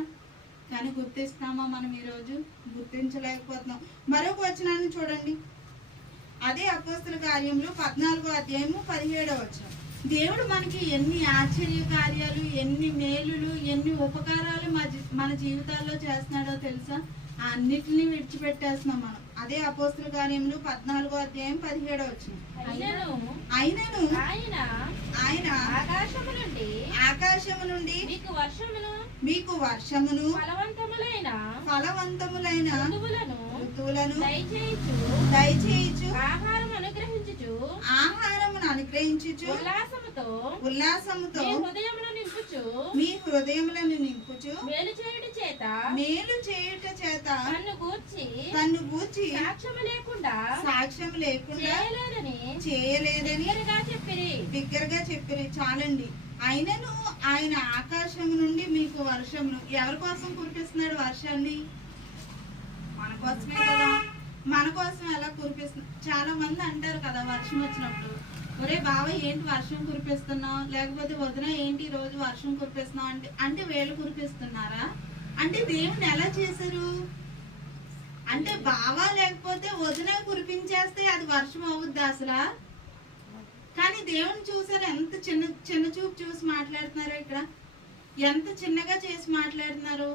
కానీ గుర్తిస్తామా మనం? ఈరోజు గుర్తించలేకపోతున్నాం. మరొక వచనాన్ని చూడండి, అదే అపోస్తుల కార్యములు 14వ అధ్యాయము 17వ వచనం. దేవుడు మనకి ఎన్ని ఆశ్చర్య కార్యాలు, ఎన్ని మేలులు, ఎన్ని ఉపకారాలు మన జీవితాల్లో చేస్తున్నాడో తెలుసా? అన్నిటిని విడిచిపెట్టేస్తున్నాం మనం. అదే అపోస్తుల కార్యములు 14వ అధ్యాయం 17వ వచనం. అయినను ఆయన ఆకాశము నుండి మీకు వర్షమును ఫలవంతములైన ఋతువులను దయచేయుచు ఆహారమును అనుగ్రహించుచు ఉల్లాసముతో మీ హృదయములను నింపుచు మేలు చేయుట చేత తన్ను గూర్చి సాక్ష్యం లేకుండా చేయలేదని బిగ్గరగా చెప్పిరి. చాలండి. అయినను ఆయన ఆకాశం నుండి మీకు వర్షమును ఎవరి కోసం కురిపిస్తున్నాడు? వర్షాన్ని మన కోసమే కదా. మన కోసం ఎలా కురిపిస్తున్నాడు? చాలా మంది అంటారు కదా వర్షం వచ్చినప్పుడు, ఒరే బావ ఏంటి వర్షం కురిపిస్తున్నావు, లేకపోతే వదిన ఏంటి ఈ రోజు వర్షం కురిపిస్తున్నావు అంటే వేళ్ళు కురిపిస్తున్నారా? అంటే దేవుని ఎలా చేశారు? అంటే బావ లేకపోతే వదిన కురిపించేస్తే అది వర్షం అవుద్ది అసలు? కానీ దేవుని చూసారు ఎంత చిన్న చూపు చూసి మాట్లాడుతున్నారు. ఇక్కడ ఎంత చిన్నగా చేసి మాట్లాడుతున్నారు.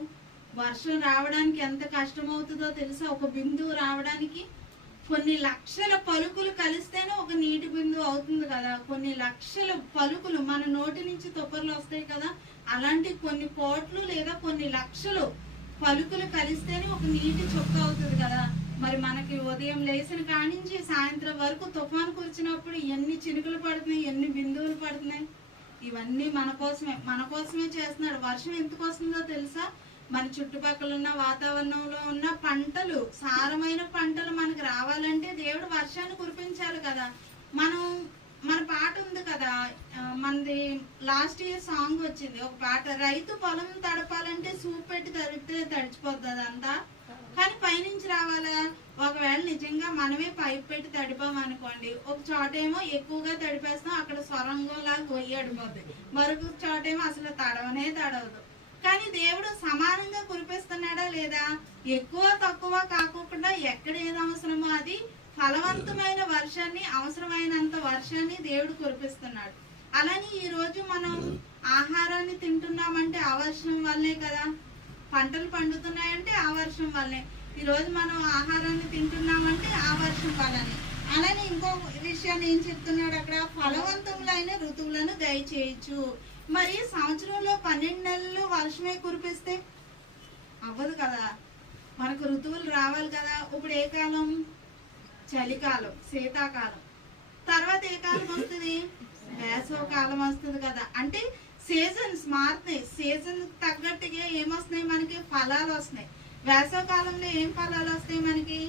వర్షం రావడానికి ఎంత కష్టం అవుతుందో తెలుసా? ఒక బిందువు రావడానికి కొన్ని లక్షల పలుకులు కలిస్తేనే ఒక నీటి బిందువు అవుతుంది కదా. కొన్ని లక్షల పలుకులు మన నోటి నుంచి తుప్పర్లు వస్తాయి కదా, అలాంటి కొన్ని కోట్లు లేదా కొన్ని లక్షలు పలుకులు కలిస్తేనే ఒక నీటి చుక్క అవుతుంది కదా. మరి మనకి ఉదయం లేచిన కానించి సాయంత్రం వరకు తుఫాను కూర్చున్నప్పుడు ఎన్ని చినుకులు పడుతున్నాయి, ఎన్ని బిందువులు పడుతున్నాయి. ఇవన్నీ మన కోసమే చేస్తున్నాడు. వర్షం ఎందుకు వస్తుందో తెలుసా? మన చుట్టుపక్కల ఉన్న వాతావరణంలో ఉన్న పంటలు, సారమైన పంటలు మనకు రావాలంటే దేవుడు వర్షాన్ని కురిపించాలి కదా. మన పాట ఉంది కదా, మనది లాస్ట్ ఇయర్ సాంగ్ వచ్చింది ఒక పాట, రైతు పొలం తడపాలంటే సూప్ పెట్టి తడిపితే తడిచిపోద్ది అదంతా, కానీ పైనుంచి రావాలా. ఒకవేళ నిజంగా మనమే పైప్ పెట్టి తడిపామనుకోండి, ఒక చోటేమో ఎక్కువగా తడిపేస్తాం, అక్కడ సొరంగంలాగా గొయ్యి అడిపోద్ది, మరొక చోటేమో అసలు తడవదు. కానీ దేవుడు సమానంగా కురిపిస్తున్నాడా లేదా? ఎక్కువ తక్కువ కాకుండా ఎక్కడ ఏది అవసరమో అది ఫలవంతమైన వర్షాన్ని, అవసరమైనంత వర్షాన్ని దేవుడు కురిపిస్తున్నాడు. అలానే ఈ రోజు మనం ఆహారాన్ని తింటున్నామంటే ఆ వర్షం వల్లే కదా. పంటలు పండుతున్నాయంటే ఆ వర్షం వల్లే. ఈ రోజు మనం ఆహారాన్ని తింటున్నామంటే ఆ వర్షం వల్లనే. అలానే ఇంకో విషయాన్ని ఏం చెప్తున్నాడు అక్కడ, ఫలవంతములైన ఋతువులను దయచేయచ్చు. మరి సంవత్సరంలో 12 నెలలు వర్షమే కురిపిస్తే అవ్వదు కదా, మనకు ఋతువులు రావాలి కదా. ఇప్పుడు ఏ కాలం? చలికాలం, శీతాకాలం. తర్వాత ఏ కాలం వస్తుంది? వేసవ కాలం వస్తుంది కదా. అంటే సీజన్స్ మారుతున్నాయి. సీజన్ తగ్గట్టుగా ఏమొస్తున్నాయి మనకి? ఫలాలు వస్తున్నాయి. వేసవ కాలంలో ఏం ఫలాలు వస్తాయి మనకి?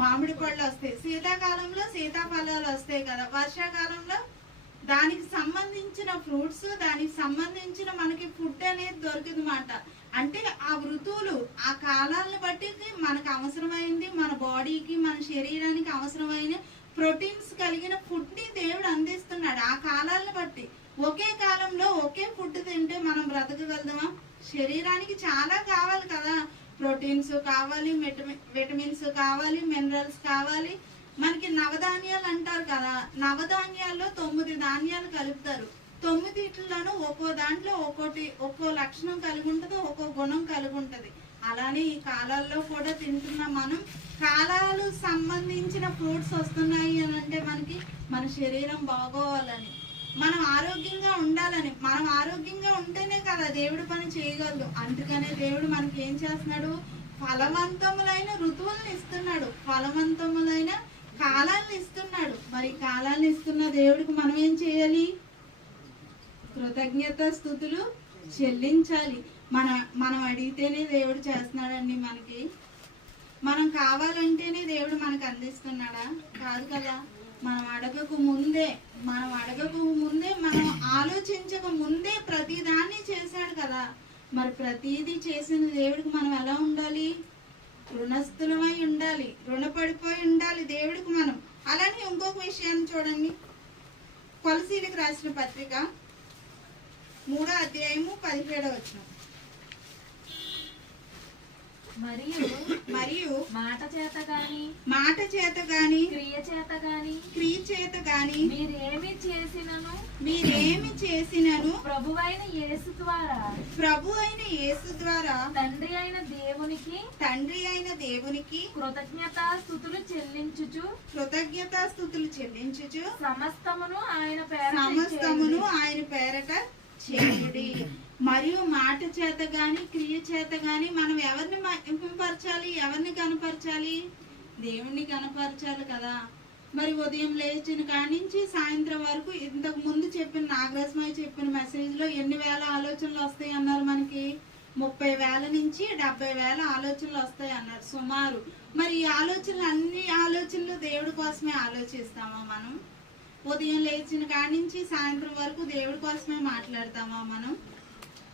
మామిడి పళ్ళు వస్తాయి. శీతాకాలంలో సీతాఫలాలు వస్తాయి కదా. వర్షాకాలంలో దానికి సంబంధించిన ఫ్రూట్స్, దానికి సంబంధించిన మనకి ఫుడ్ అనేది దొరికింది మాట. అంటే ఆ ఋతువులు, ఆ కాలాలను బట్టి మనకు అవసరమైంది, మన బాడీకి, మన శరీరానికి అవసరమైన ప్రోటీన్స్ కలిగిన ఫుడ్ ని దేవుడు అందిస్తున్నాడు ఆ కాలాలను బట్టి. ఒకే కాలంలో ఒకే ఫుడ్ తింటే మనం బ్రతకగలమా? శరీరానికి చాలా కావాలి కదా, ప్రోటీన్స్ కావాలి, విటమిన్స్ కావాలి, మినరల్స్ కావాలి. మనకి నవధాన్యాలు అంటారు కదా, నవధాన్యాల్లో 9 ధాన్యాలు కలుపుతారు. 9 ఒక్కో దాంట్లో ఒక్కో లక్షణం కలిగి ఉంటుంది, ఒక్కో గుణం కలిగి ఉంటుంది. అలానే ఈ కాలాల్లో కూడా తింటున్నాం మనం. కాలాలు సంబంధించిన ఫ్రూట్స్ వస్తున్నాయి అని అంటే మనకి మన శరీరం బాగోవాలని, మనం ఆరోగ్యంగా ఉండాలని. మనం ఆరోగ్యంగా ఉంటేనే కదా దేవుడు పని చేయగలదు. అందుకనే దేవుడు మనకి ఏం చేస్తున్నాడు? ఫలవంతములైన ఋతువులను ఇస్తున్నాడు, ఫలవంతములైన కాలాలను ఇస్తున్నాడు. మరి కాలాన్ని ఇస్తున్న దేవుడికి మనం ఏం చేయాలి? కృతజ్ఞత స్తుతులు చెల్లించాలి. మనం అడిగితేనే దేవుడు చేస్తున్నాడండి. మనం కావాలంటేనే దేవుడు మనకు అందిస్తున్నాడా? కాదు కదా. మనం అడగక ముందే, మనం ఆలోచించక ముందే ప్రతిదాన్ని చేశాడు కదా. మరి ప్రతిదీ చేసిన దేవుడికి మనం ఎలా ఉండాలి? రుణస్థులమై ఉండాలి, రుణపడిపోయి ఉండాలి దేవుడికి మనం. అలానే ఇంకొక విషయాన్ని చూడండి, కొలసీలకు రాసిన పత్రిక 3వ అధ్యాయము 17వ వచనం. మరియు మాట చేత గాని క్రియ చేత గాని మీరేమి చేసినను ప్రభువైన యేసు ద్వారా తండ్రి అయిన దేవునికి కృతజ్ఞతాస్తుతులు చెల్లించుచు సమస్తమును ఆయన పేరట చేయుడి. మరియు మాట చేత గాని క్రియ చేత గాని మనం ఎవరిని మహిమపరచాలి? ఎవరిని కనపరచాలి? దేవుణ్ణి కనపరచాలి కదా. మరి ఉదయం లేచిన కానించి సాయంత్రం వరకు ఇంతకు ముందు చెప్పిన నాగరాజమయ్య చెప్పిన మెసేజ్ లో ఎన్ని వేల ఆలోచనలు వస్తాయి అన్నారు? మనకి 30,000 నుంచి 70,000 ఆలోచనలు వస్తాయి అన్నారు సుమారు. మరి ఈ అన్ని ఆలోచనలు దేవుడి కోసమే ఆలోచిస్తామా మనం? ఉదయం లేచిన కానించి సాయంత్రం వరకు దేవుడి కోసమే మాట్లాడతామా మనం?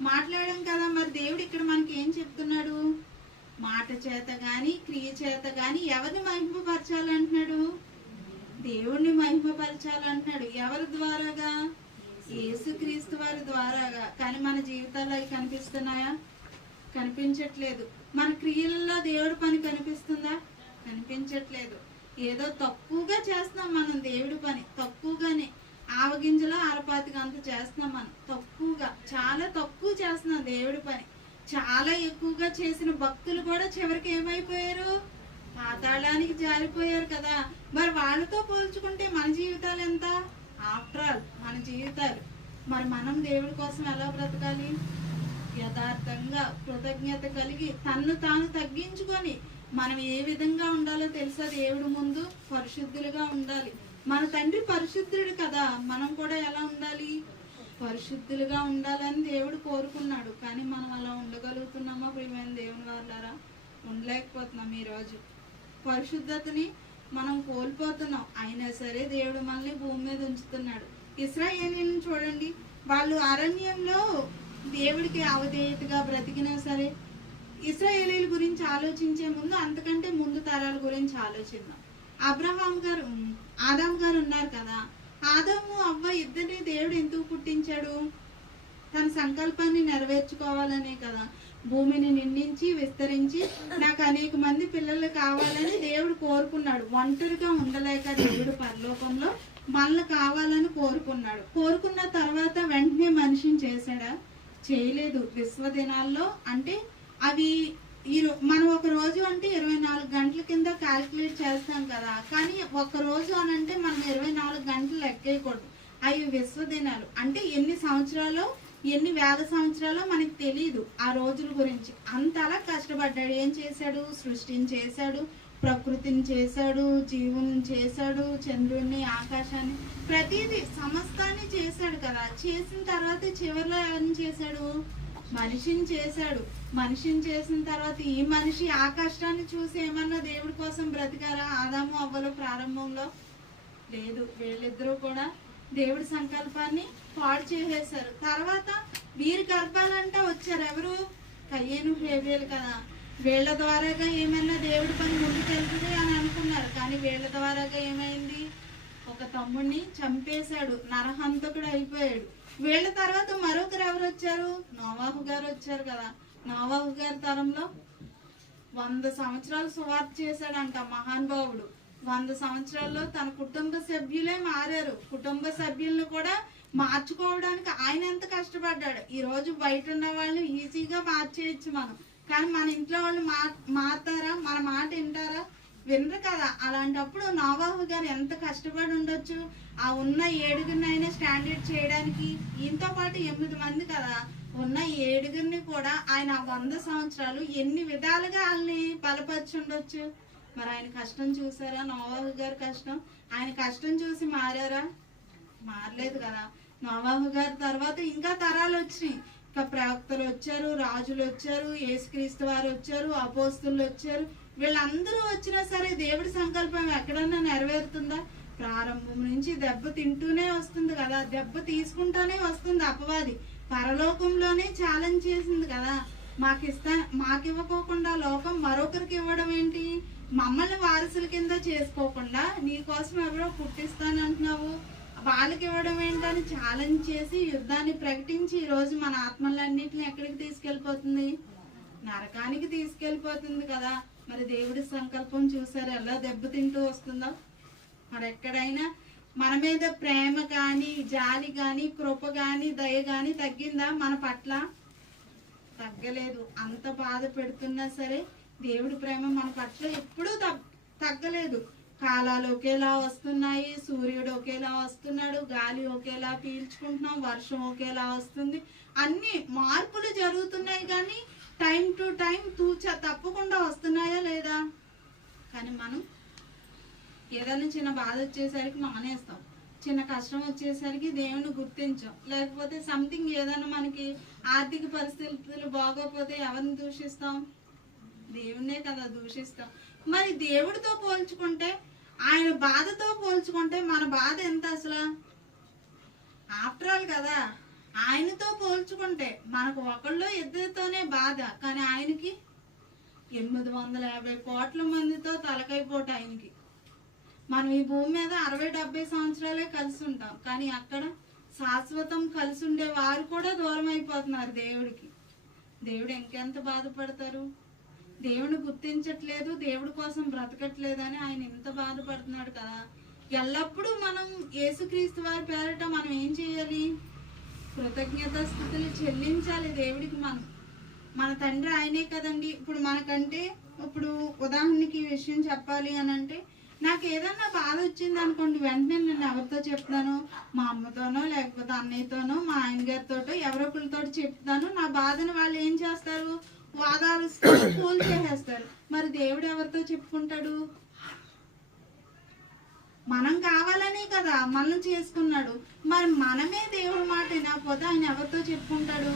మాట్లాడడం కదా. మరి దేవుడు ఇక్కడ మనకి ఏం చెప్తున్నాడు? మాట చేత గాని క్రియ చేత గాని ఎవరిని మహిమపరచాలంటున్నాడు? దేవుణ్ణి మహిమపరచాలంటున్నాడు. ఎవరి ద్వారాగా? యేసుక్రీస్తు వారి ద్వారాగా. కానీ మన జీవితాల్లో అవి కనిపిస్తున్నాయా? కనిపించట్లేదు. మన క్రియలలో దేవుడి పని కనిపిస్తుందా? కనిపించట్లేదు. ఏదో తక్కువగా చేస్తున్నాం మనం దేవుడి పని, తక్కువగానే. ఆవగింజలో అరపాతికి అంత చేస్తున్నాం మనం, తక్కువగా, చాలా తక్కువ చేస్తున్నాం దేవుడి పని. చాలా ఎక్కువగా చేసిన భక్తులు కూడా చివరికి ఏమైపోయారు? పాతాళానికి జారిపోయారు కదా. మరి వాళ్ళతో పోల్చుకుంటే మన జీవితాలు ఎంత? ఆఫ్టర్ ఆల్ మన జీవితాలు. మరి మనం దేవుడి కోసం ఎలా బ్రతకాలి? యథార్థంగా కృతజ్ఞత కలిగి తన్ను తాను తగ్గించుకొని మనం ఏ విధంగా ఉండాలో తెలుసా? దేవుడు ముందు పరిశుద్ధులుగా ఉండాలి. మన తండ్రి పరిశుద్ధుడు కదా, మనం కూడా ఎలా ఉండాలి? పరిశుద్ధులుగా ఉండాలని దేవుడు కోరుకున్నాడు. కానీ మనం అలా ఉండగలుగుతున్నామా ప్రియమైన దేవుని వాళ్ళారా? ఉండలేకపోతున్నాం. ఈరోజు పరిశుద్ధతని మనం కోల్పోతున్నాం. అయినా సరే దేవుడు మనల్ని భూమి మీద ఉంచుతున్నాడు. ఇశ్రాయేలీయులను చూడండి, వాళ్ళు అరణ్యంలో దేవుడికి అవిధేయతగా బ్రతికినా సరే, ఇశ్రాయేలీయుల గురించి ఆలోచించే ముందు అంతకంటే ముందు తరాల గురించి ఆలోచిద్దాం. ఆదాం గారు ఉన్నారు కదా, ఆదాము అవ్వ ఇద్దరిని దేవుడు ఎందుకు పుట్టించాడు? తన సంకల్పాన్ని నెరవేర్చుకోవాలనే కదా. భూమిని నిండించి విస్తరించి నాకు అనేక మంది పిల్లలు కావాలని దేవుడు కోరుకున్నాడు. ఒంటరిగా ఉండలేక దేవుడు పరలోకంలో మనల్ని కావాలని కోరుకున్నాడు. కోరుకున్న తర్వాత వెంటనే మనిషిని చేశాడా? చేయలేదు. విశ్వదినాల్లో అంటే అవి మనం ఒక రోజు అంటే 24 గంటల కింద క్యాల్కులేట్ చేస్తాం కదా, కానీ ఒక రోజు అని అంటే మనం 24 గంటలు లెక్కేయకూడదు. అవి విశ్వదినాలు అంటే ఎన్ని సంవత్సరాలు, ఎన్ని వేల సంవత్సరాలు మనకి తెలియదు ఆ రోజుల గురించి. అంతలా కష్టపడ్డాడు. ఏం చేశాడు? సృష్టిని చేశాడు, ప్రకృతిని చేశాడు, జీవుని చేశాడు, చంద్రుడిని, ఆకాశాన్ని, ప్రతిదీ సమస్తాన్ని చేశాడు కదా. చేసిన తర్వాత చివరిలో ఏం చేశాడు? మనిషిని చేశాడు. మనిషిని చేసిన తర్వాత ఈ మనిషి ఆ కష్టాన్ని చూసి ఏమన్నా దేవుడి కోసం బ్రతికారా? ఆదాము అవ్వలు ప్రారంభంలో లేదు. వీళ్ళిద్దరూ కూడా దేవుడి సంకల్పాన్ని పాడు చేసేశారు. తర్వాత వీరి గర్భాలంటే వచ్చారు ఎవరు? కయ్యేను, హేబేలు కదా. వీళ్ళ ద్వారాగా ఏమైనా దేవుడి పని ముందుకెళ్తుంది అని అనుకున్నారు. కానీ వీళ్ళ ద్వారాగా ఏమైంది? ఒక తమ్ముడిని చంపేశాడు, నరహంతకుడు అయిపోయాడు. వీళ్ళ తర్వాత మరొకరు ఎవరు వచ్చారు? నోవాహు గారు వచ్చారు కదా. నోవాహు గారి తరంలో 100 సంవత్సరాలు సువార్త చేశాడంట మహానుభావుడు. 100 సంవత్సరాల్లో తన కుటుంబ సభ్యులే మారారు. కుటుంబ సభ్యులను కూడా మార్చుకోవడానికి ఆయన ఎంత కష్టపడ్డాడు. ఈ రోజు బయట ఉన్న వాళ్ళు ఈజీగా మార్చేయచ్చు మనం, కానీ మన ఇంట్లో వాళ్ళు మారుతారా? మన మాట వింటారా? వినరు కదా. అలాంటప్పుడు నోవాహు గారు ఎంత కష్టపడి ఉండొచ్చు. ఆ ఉన్న 7గురినైనా స్టాండర్డ్ చేయడానికి. ఈయనతో పాటు 8 మంది కదా. ఉన్న 7గురిని కూడా ఆయన 100 సంవత్సరాలు ఎన్ని విధాలుగా వాళ్ళని బలపరిచి ఉండొచ్చు. మరి ఆయన కష్టం చూసారా? నోవాహు గారి కష్టం. ఆయన కష్టం చూసి మారారా? మారలేదు కదా. నోవాహు గారి తర్వాత ఇంకా తరాలు వచ్చినాయి. ఇంకా ప్రవక్తలు వచ్చారు, రాజులు వచ్చారు, యేసుక్రీస్తు వారు వచ్చారు, అపోస్తులు వచ్చారు. వీళ్ళందరూ వచ్చినా సరే దేవుడి సంకల్పం ఎక్కడన్నా నెరవేరుతుందా? ప్రారంభం నుంచి దెబ్బ తింటూనే వస్తుంది కదా. దెబ్బ తీసుకుంటానే వస్తుంది అపవాది. పరలోకంలోనే ఛాలెంజ్ చేసింది కదా. మాకివ్వకోకుండా లోకం మరొకరికి ఇవ్వడం ఏంటి? మమ్మల్ని వారసుల కింద చేసుకోకుండా నీకోసం ఎవరో పుట్టిస్తానంటున్నావు, వాళ్ళకి ఇవ్వడం ఏంటని ఛాలెంజ్ చేసి యుద్ధాన్ని ప్రకటించి ఈరోజు మన ఆత్మలన్నింటిని ఎక్కడికి తీసుకెళ్ళిపోతుంది? నరకానికి తీసుకెళ్ళిపోతుంది కదా. మరి దేవుడి సంకల్పం చూసారు ఎలా దెబ్బతింటూ వస్తుందో. మరి ఎక్కడైనా మన మీద ప్రేమ కానీ, జాలి కానీ, కృప కానీ, దయ కానీ తగ్గిందా? మన పట్ల తగ్గలేదు. అంత బాధ పెడుతున్నా సరే దేవుడి ప్రేమ మన పట్ల ఎప్పుడూ తగ్గలేదు. కాలాలు ఒకేలా వస్తున్నాయి, సూర్యుడు ఒకేలా వస్తున్నాడు, గాలి ఒకేలా పీల్చుకుంటున్నాం, వర్షం ఒకేలా వస్తుంది, అన్ని మార్పులు జరుగుతున్నాయి. కానీ టైం టు టైం తప్పకుండా వస్తున్నాయా లేదా? కానీ మనం ఏదైనా చిన్న బాధ వచ్చేసరికి మానేస్తాం, చిన్న కష్టం వచ్చేసరికి దేవుని గుర్తించాం. లేకపోతే సంథింగ్ ఏదైనా మనకి ఆర్థిక పరిస్థితులు బాగోపోతే ఎవరిని దూషిస్తాం? దేవుణ్ణే కదా దూషిస్తాం. మరి దేవుడితో పోల్చుకుంటే, ఆయన బాధతో పోల్చుకుంటే మన బాధ ఎంత అసలు? ఆఫ్టర్ ఆల్ కదా. ఆయనతో పోల్చుకుంటే మనకు ఒకళ్ళు ఇద్దరితోనే బాధ, కానీ ఆయనకి 850 కోట్ల మందితో తలకైపోటు ఆయనకి. మనం ఈ భూమి మీద 60-70 సంవత్సరాలే కలిసి ఉంటాం, కానీ అక్కడ శాశ్వతం కలిసి ఉండే వారు కూడా దూరం అయిపోతున్నారు దేవుడికి. దేవుడు ఇంకెంత బాధపడతారు? దేవుని గుర్తించట్లేదు, దేవుడి కోసం బ్రతకట్లేదని ఆయన ఎంత బాధపడుతున్నాడు కదా. ఎల్లప్పుడూ మనం యేసుక్రీస్తు వారి పేరట మనం ఏం చేయాలి? కృతజ్ఞతాస్తుతులు చెల్లించాలి దేవుడికి. మన తండ్రి ఆయనే కదండి. ఇప్పుడు మనకంటే ఇప్పుడు ఉదాహరణకి ఈ విషయం చెప్పాలి అని అంటే, నాకు ఏదన్నా బాధ వచ్చింది అనుకోండి, వెంటనే నేను ఎవరితో చెప్తాను? మా అమ్మతోనో లేకపోతే అన్నయ్యతోనో మా ఆయన గారితోటో ఎవరో ఒకరితో చెప్తాను. నా బాధను వాళ్ళు ఏం చేస్తారు? వాదాలుస్తూ కూల్ చేసేస్తారు. మరి దేవుడు ఎవరితో చెప్పుకుంటాడు? మనం కావాలనే కదా మనం చేసుకున్నాడు. మరి మనమే దేవుడి మాట వినకపోతే ఆయన ఎవరితో చెప్పుకుంటాడు?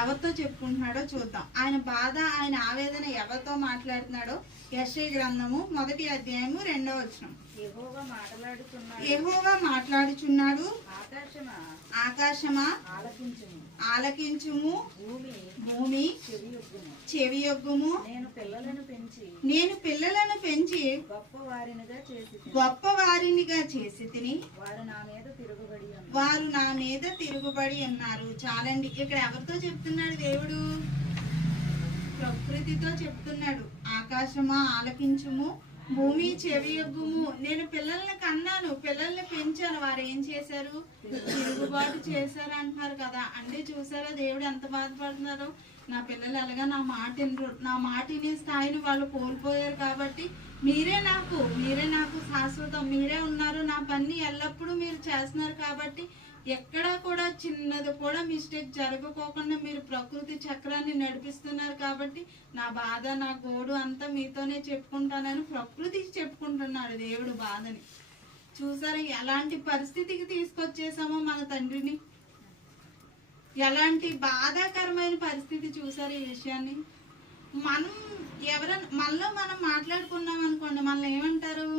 ఎవరితో చెప్పుకుంటున్నాడో చూద్దాం. ఆయన బాధ, ఆయన ఆవేదన ఎవరితో మాట్లాడుతున్నాడో యెషయా గ్రంథము 1వ అధ్యాయము 2వ వచనం. యెహోవా మాట్లాడుతున్నాడు. యెహోవా మాట్లాడుచున్నాడు. ఆకాశమా ఆకాశమా ఆలకించుము. ఆలకించుము. భూమి భూమి చెవియొగ్గుము. చెవియొగ్గుము. నేను పిల్లలను పెంచి నేను పిల్లలను పెంచి గొప్ప వారినిగా చేసి గొప్ప వారినిగా చేసి తిని వారు నా మీద తిరుగుబడి ఉన్నారు. వారు నా మీద తిరుగుబడి ఉన్నారు. చాలండి. ఇక్కడ ఎవరితో చెప్తున్నాడు దేవుడు? ప్రకృతితో చెప్తున్నాడు. ఆకాశమా ఆలకించుము, భూమి చెవియొగ్గుము. నేను పిల్లల్ని కన్నాను, పిల్లల్ని పెంచాను, వారు ఏం చేశారు? తిరుగుబాటు చేశారు అంటున్నారు కదా. అంటే చూసారా దేవుడు ఎంత బాధపడుతున్నారో? నా పిల్లలు ఎలాగా నా మాట వినరు, నా మాట వినే స్థాయిని వాళ్ళు కోల్పోయారు కాబట్టి మీరే నాకు శాశ్వతం, మీరే ఉన్నారు, నా పని ఎల్లప్పుడూ మీరు చేస్తున్నారు కాబట్టి ఎక్కడా కూడా చిన్నది కూడా మిస్టేక్ జరగకోకుండా మీరు ప్రకృతి చక్రాన్ని నడిపిస్తున్నారు కాబట్టి నా బాధ, నా గోడు అంతా మీతోనే చెప్పుకుంటానని ప్రకృతికి చెప్పుకుంటున్నాడు దేవుడు బాధని. చూసారా ఎలాంటి పరిస్థితికి తీసుకొచ్చేసామో మన తండ్రిని? ఎలాంటి బాధాకరమైన పరిస్థితి చూసారు ఈ విషయాన్ని? మనం మనలో మనం మాట్లాడుకున్నాం అనుకోండి, మనల్ని ఏమంటారు?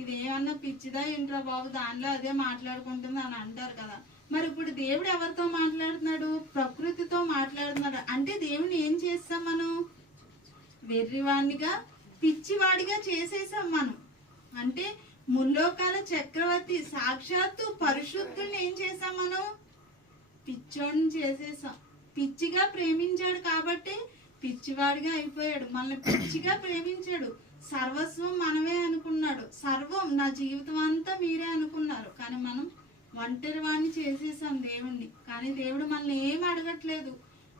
ఇది ఏమన్నా పిచ్చిదా ఏంట్రా బాబు, దానిలో అదే మాట్లాడుకుంటుంది అని అంటారు కదా. మరి ఇప్పుడు దేవుడు ఎవరితో మాట్లాడుతున్నాడు? ప్రకృతితో మాట్లాడుతున్నాడు. అంటే దేవుని ఏం చేస్తాం మనం? వెర్రివాడిగా, పిచ్చివాడిగా చేసేసాం మనం. అంటే ముల్లోకాల చక్రవర్తి సాక్షాత్తు పరిశుద్ధుల్ని ఏం చేసాం మనం? పిచ్చోడిని చేసేసాం. పిచ్చిగా ప్రేమించాడు కాబట్టి పిచ్చివాడిగా అయిపోయాడు. మనల్ని పిచ్చిగా ప్రేమించాడు. సర్వస్వం మనమే అనుకున్నాడు. సర్వం, నా జీవితం అంతా మీరే అనుకున్నారు. కానీ మనం ఒంటరి వాడిని చేసేసాం దేవుణ్ణి. కానీ దేవుడు మనల్ని ఏం అడగట్లేదు.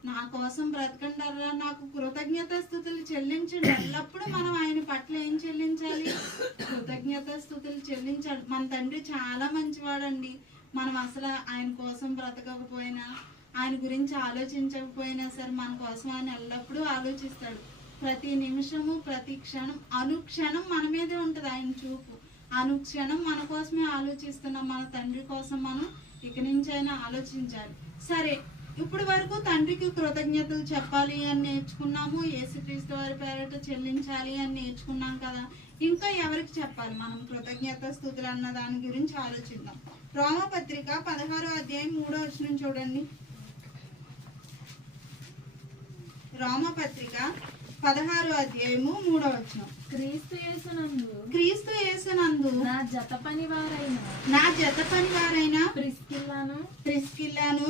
నా కోసం బ్రతకండారా, నాకు కృతజ్ఞత స్థుతులు చెల్లించండి. ఎల్లప్పుడూ మనం ఆయన పట్ల ఏం చెల్లించాలి? కృతజ్ఞత స్థుతులు చెల్లించాలి. మన తండ్రి చాలా మంచివాడండి. మనం అసలు ఆయన కోసం బ్రతకకపోయినా, ఆయన గురించి ఆలోచించకపోయినా సరే మన కోసం ఆయన ఎల్లప్పుడూ ఆలోచిస్తాడు. ప్రతి నిమిషము, ప్రతి క్షణం, అనుక్షణం మన మీదే ఉంటుంది ఆయన చూపు. అనుక్షణం మన కోసమే ఆలోచిస్తున్నాం. మన తండ్రి కోసం మనం ఇక నుంచి అయినా ఆలోచించాలి. సరే, ఇప్పుడు వరకు తండ్రికి కృతజ్ఞతలు చెప్పాలి అని నేర్చుకున్నాము. యేసుక్రీస్తు వారి పేరిట చెల్లించాలి అని నేర్చుకున్నాం కదా. ఇంకా ఎవరికి చెప్పాలి మనం కృతజ్ఞత స్థుతులు అన్న దాని గురించి ఆలోచిద్దాం. రోమపత్రిక 16వ అధ్యాయం 3వ వచనం చూడండి. రోమపత్రిక 16వ అధ్యాయము 3వ వచనం. క్రీస్తు యేసునందు నా జత పని వారైన ప్రిస్కిల్లాను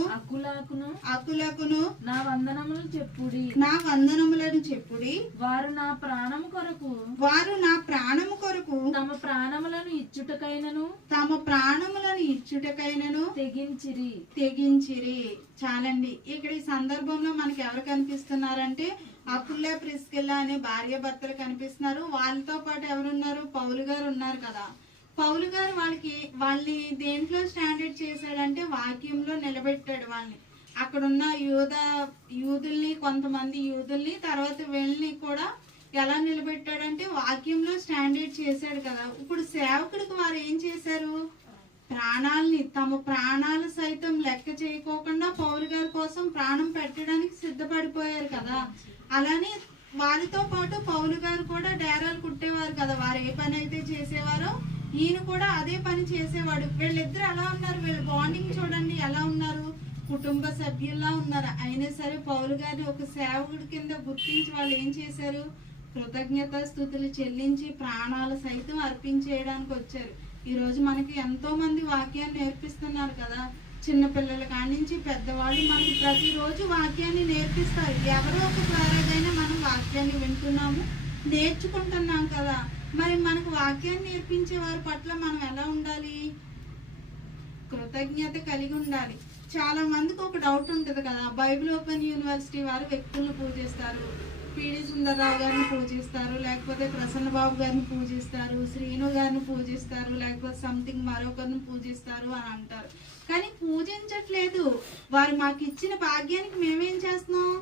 అకులకును నా వందనములను చెప్పుడి. వారు నా ప్రాణము కొరకు తమ ప్రాణములను ఇచ్చుటకైనను తెగించిరి. చాలండి. ఇక్కడ ఈ సందర్భంలో మనకి ఎవరు కనిపిస్తున్నారంటే అకుల్లా ప్రిస్కిల్లా అనే భార్య భర్తలు కనిపిస్తున్నారు. వాళ్ళతో పాటు ఎవరున్నారు? పౌలు గారు ఉన్నారు కదా. పౌలు గారు వాళ్ళని దేంట్లో స్టాండర్డ్ చేశాడంటే వాక్యంలో నిలబెట్టాడు వాళ్ళని. అక్కడున్న యూదుల్ని, కొంతమంది యూదుల్ని, తర్వాత వీళ్ళని కూడా ఎలా నిలబెట్టాడంటే వాక్యంలో స్టాండర్డ్ చేశాడు కదా. ఇప్పుడు సేవకుడికి వారు ఏం చేశారు? తమ ప్రాణాలు సైతం లెక్క చేయకోకుండా పౌలు గారి కోసం ప్రాణం పెట్టడానికి సిద్ధపడిపోయారు కదా. అలానే వారితో పాటు పౌలు గారు కూడా డేరాలు కుట్టేవారు కదా. వారు ఏ పని అయితే చేసేవారో ఈయన కూడా అదే పని చేసేవాడు. వీళ్ళిద్దరు ఎలా ఉన్నారు? వీళ్ళ బాండింగ్ చూడండి ఎలా ఉన్నారు? కుటుంబ సభ్యుల్లా ఉన్నారు. అయినా సరే పౌలు గారిని ఒక సేవకుడి కింద గుర్తించి వాళ్ళు ఏం చేశారు? కృతజ్ఞత స్థుతులు చెల్లించి ప్రాణాలు సైతం అర్పించేయడానికి వచ్చారు. ఈరోజు మనకి ఎంతో మంది వాక్యాన్ని నేర్పిస్తున్నారు కదా. చిన్నపిల్లల కాడి నుంచి పెద్దవాళ్ళు మనకి ప్రతిరోజు వాక్యాన్ని నేర్పిస్తారు. ఎవరో ఒక ద్వారాగైనా మనం వాక్యాన్ని వింటున్నాము, నేర్చుకుంటున్నాం కదా. మరి మనకు వాక్యాన్ని నేర్పించే వారి పట్ల మనం ఎలా ఉండాలి? కృతజ్ఞత కలిగి ఉండాలి. చాలా మందికి ఒక డౌట్ ఉంటుంది కదా, బైబిల్ ఓపెన్ యూనివర్సిటీ వారు వ్యక్తులను పూజిస్తారు, పిడి సుందరరావు గారిని పూజిస్తారు, లేకపోతే ప్రసన్న బాబు గారిని పూజిస్తారు, శ్రీను గారిని పూజిస్తారు, లేకపోతే సంథింగ్ మరొకరిని పూజిస్తారు అని అంటారు. కానీ పూజించట్లేదు. వారు మాకు ఇచ్చిన భాగ్యానికి మేమేం చేస్తున్నాం?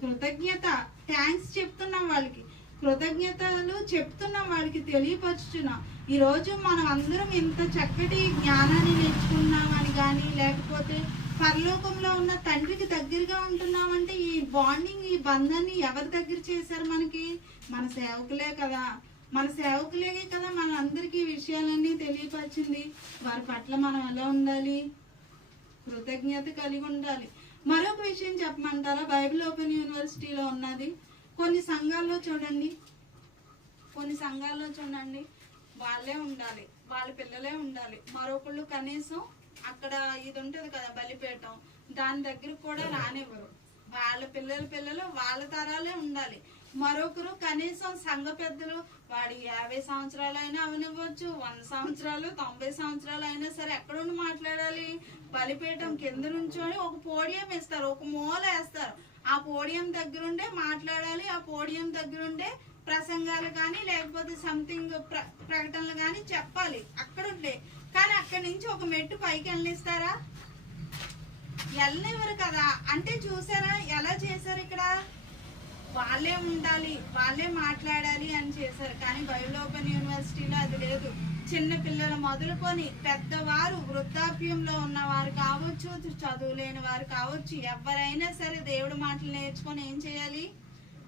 కృతజ్ఞత, థ్యాంక్స్ చెప్తున్నాం, వాళ్ళకి కృతజ్ఞతలు చెప్తున్నాం, వాళ్ళకి తెలియపరుచున్నాం. ఈరోజు మనం అందరం ఇంత చక్కటి జ్ఞానాన్ని నేర్చుకున్నామని కానీ, లేకపోతే పరలోకంలో ఉన్న తండ్రికి దగ్గరగా ఉంటున్నామంటే ఈ బాండింగ్, ఈ బంధాన్ని ఎవరి దగ్గర చేశారు? మనకి మన సేవకులే కదా. మన సేవకులే కదా మన అందరికీ విషయాలన్నీ తెలియపరిచింది. వారి పట్ల మనం ఎలా ఉండాలి? కృతజ్ఞత కలిగి ఉండాలి. మరొక విషయం చెప్పమంటారా? బైబిల్ ఓపెన్ యూనివర్సిటీలో ఉన్నది. కొన్ని సంఘాల్లో చూడండి, వాళ్ళే ఉండాలి, వాళ్ళ పిల్లలే ఉండాలి. మరొకళ్ళు కనీసం అక్కడ ఇది ఉంటుంది కదా బలిపీఠం, దాని దగ్గర కూడా రానివ్వరు. వాళ్ళ పిల్లలు వాళ్ళ తరాలే ఉండాలి. మరొకరు కనీసం సంఘ పెద్దలు వాడి 50 సంవత్సరాలు అయినా అవనివ్వచ్చు, 100 సంవత్సరాలు 90 సంవత్సరాలు అయినా సరే ఎక్కడుండి మాట్లాడాలి? బలిపీఠం కింద నుంచొని ఒక పోడియం ఇస్తారు, ఒక మూల వేస్తారు. ఆ పోడియం దగ్గరుండే మాట్లాడాలి. ఆ పోడియం దగ్గరుండే ప్రసంగాలు కానీ లేకపోతే సంథింగ్ ప్రకటనలు కానీ చెప్పాలి అక్కడుండే. కానీ అక్కడి నుంచి ఒక మెట్టు పైకి వెళ్ళనిస్తారా? వెళ్ళనివ్వరు కదా. అంటే చూసారా ఎలా చేశారు? ఇక్కడ వాళ్ళే ఉండాలి, వాళ్ళే మాట్లాడాలి అని చేశారు. కానీ బైబిల్ ఓపెన్ యూనివర్సిటీలో అది లేదు. చిన్న పిల్లలు మొదలుకొని పెద్దవారు, వృద్ధాప్యంలో ఉన్నవారు కావచ్చు, చదువు లేని వారు కావచ్చు, ఎవరైనా సరే దేవుడి మాటలు నేర్చుకొని ఏం చేయాలి?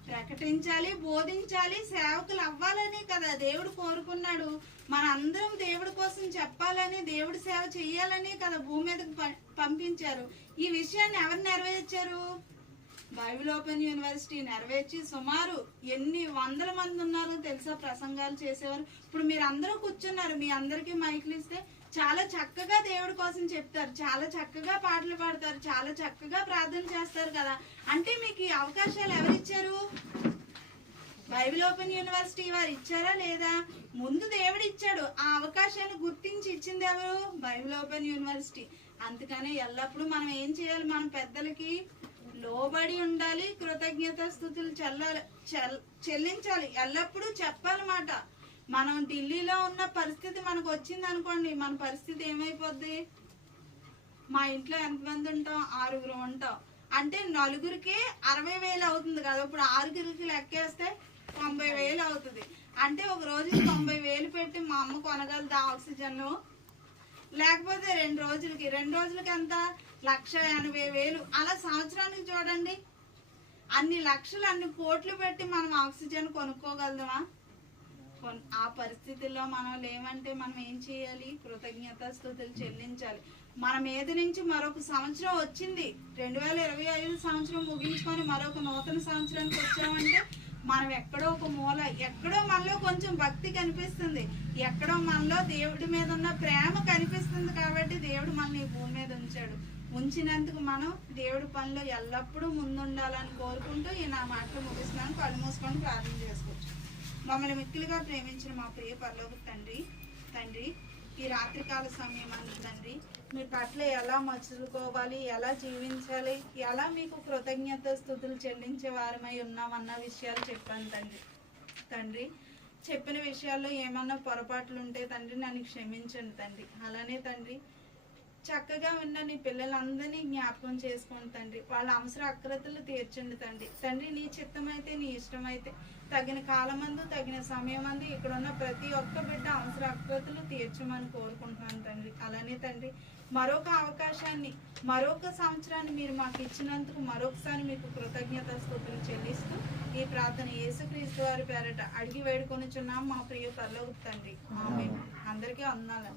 ప్రకటించాలి, బోధించాలి. సేవకులు అవ్వాలని కదా దేవుడు కోరుకున్నాడు. మన అందరం దేవుడి కోసం చెప్పాలని, దేవుడి సేవ చేయాలని కదా భూమి మీదకి పంపించారు. ఈ విషయాన్ని ఎవరు నెరవేర్చారు? బైబిల్ ఓపెన్ యూనివర్సిటీ నెరవేర్చి సుమారు ఎన్ని వందల మంది ఉన్నారో తెలుసా ప్రసంగాలు చేసేవారు. ఇప్పుడు మీరు అందరూ కూర్చున్నారు, మీ అందరికీ మైకులు ఇస్తే చాలా చక్కగా దేవుడి కోసం చెప్తారు, చాలా చక్కగా పాటలు పాడతారు, చాలా చక్కగా ప్రార్థన చేస్తారు కదా. అంటే మీకు ఈ అవకాశాలు ఎవరిచ్చారు? బైబిల్ ఓపెన్ యూనివర్సిటీ వారు ఇచ్చారా లేదా? ముందు దేవుడు ఇచ్చాడు. ఆ అవకాశాన్ని గుర్తించి ఇచ్చింది ఎవరు? Bible open university. అందుకనే ఎల్లప్పుడూ మనం ఏం చేయాలి? మన పెద్దలకి లోబడి ఉండాలి, కృతజ్ఞత స్తుతులు చెల్లించాలి, ఎల్లప్పుడూ చెప్పాలన్నమాట. మనం ఢిల్లీలో ఉన్న పరిస్థితి మనకు వచ్చింది అనుకోండి, మన పరిస్థితి ఏమైపోద్ది? మా ఇంట్లో ఎంతమంది ఉంటాం? 6 ఉంటాం. అంటే నలుగురికి 60,000 అవుతుంది కదా. ఇప్పుడు 6 లెక్కేస్తే 90,000 అవుతుంది. అంటే ఒక రోజుకి 90,000 పెట్టి మా అమ్మ కొనగలదా ఆక్సిజన్? లేకపోతే 2 రోజులకి ఎంత? 1,80,000. అలా సంవత్సరానికి చూడండి, అన్ని లక్షలు, అన్ని కోట్లు పెట్టి మనం ఆక్సిజన్ కొనుక్కోగలమా? ఆ పరిస్థితుల్లో మనం లేమంటే మనం ఏం చేయాలి? కృతజ్ఞత స్తుతులు చెల్లించాలి. మన మీద నుంచి మరొక సంవత్సరం వచ్చింది, 2025 సంవత్సరం ముగించుకొని మరొక నూతన సంవత్సరానికి వచ్చామంటే మనం ఎక్కడో ఒక మూల, ఎక్కడో మనలో కొంచెం భక్తి కనిపిస్తుంది, ఎక్కడో మనలో దేవుడి మీద ఉన్న ప్రేమ కనిపిస్తుంది. కాబట్టి దేవుడు మనల్ని ఈ భూమి మీద ఉంచినందుకు మనం దేవుడి పనిలో ఎల్లప్పుడూ ముందుండాలని కోరుకుంటూ ఈ నా మాటలు ముగిస్తున్నాను. కళ్ళు మూసుకొని ప్రార్థన చేసుకోవచ్చు. మమ్మల్ని మిక్కిలిగా ప్రేమించిన మా ప్రియ పరలోక తండ్రి, ఈ రాత్రికాల సమయం అందు తండ్రి, మీ పట్ల ఎలా మచుకోవాలి, ఎలా జీవించాలి, ఎలా మీకు కృతజ్ఞత స్తుతులు చెల్లించే వారమై ఉన్నామన్న విషయాలు చెప్పాను తండ్రి. చెప్పిన విషయాల్లో ఏమన్నా పొరపాట్లు ఉంటే తండ్రి నన్ను క్షమించండి తండ్రి. అలానే తండ్రి చక్కగా ఉన్న నీ పిల్లలందరినీ జ్ఞాపకం చేసుకోండి తండ్రి. వాళ్ళ అవసర అక్రతలు తీర్చండి తండ్రి. నీ చిత్తమైతే, నీ ఇష్టమైతే తగిన కాలమందు, తగిన సమయమందు ఇక్కడ ఉన్న ప్రతి ఒక్క బిడ్డ అవసర అక్రతలు తీర్చమని కోరుకుంటున్నాను తండ్రి. అలానే తండ్రి మరొక అవకాశాన్ని, మరొక సంవత్సరాన్ని మీరు మాకు ఇచ్చినందుకు మరొకసారి మీకు కృతజ్ఞత స్తుతులు చెల్లిస్తూ ఈ ప్రార్థన యేసుక్రీస్తు వారి పేరట అడిగి వేడుకొనిచున్నాం మా ప్రియ పరలోక తండ్రి. ఆమేన్. అందరికీ వందనాలు.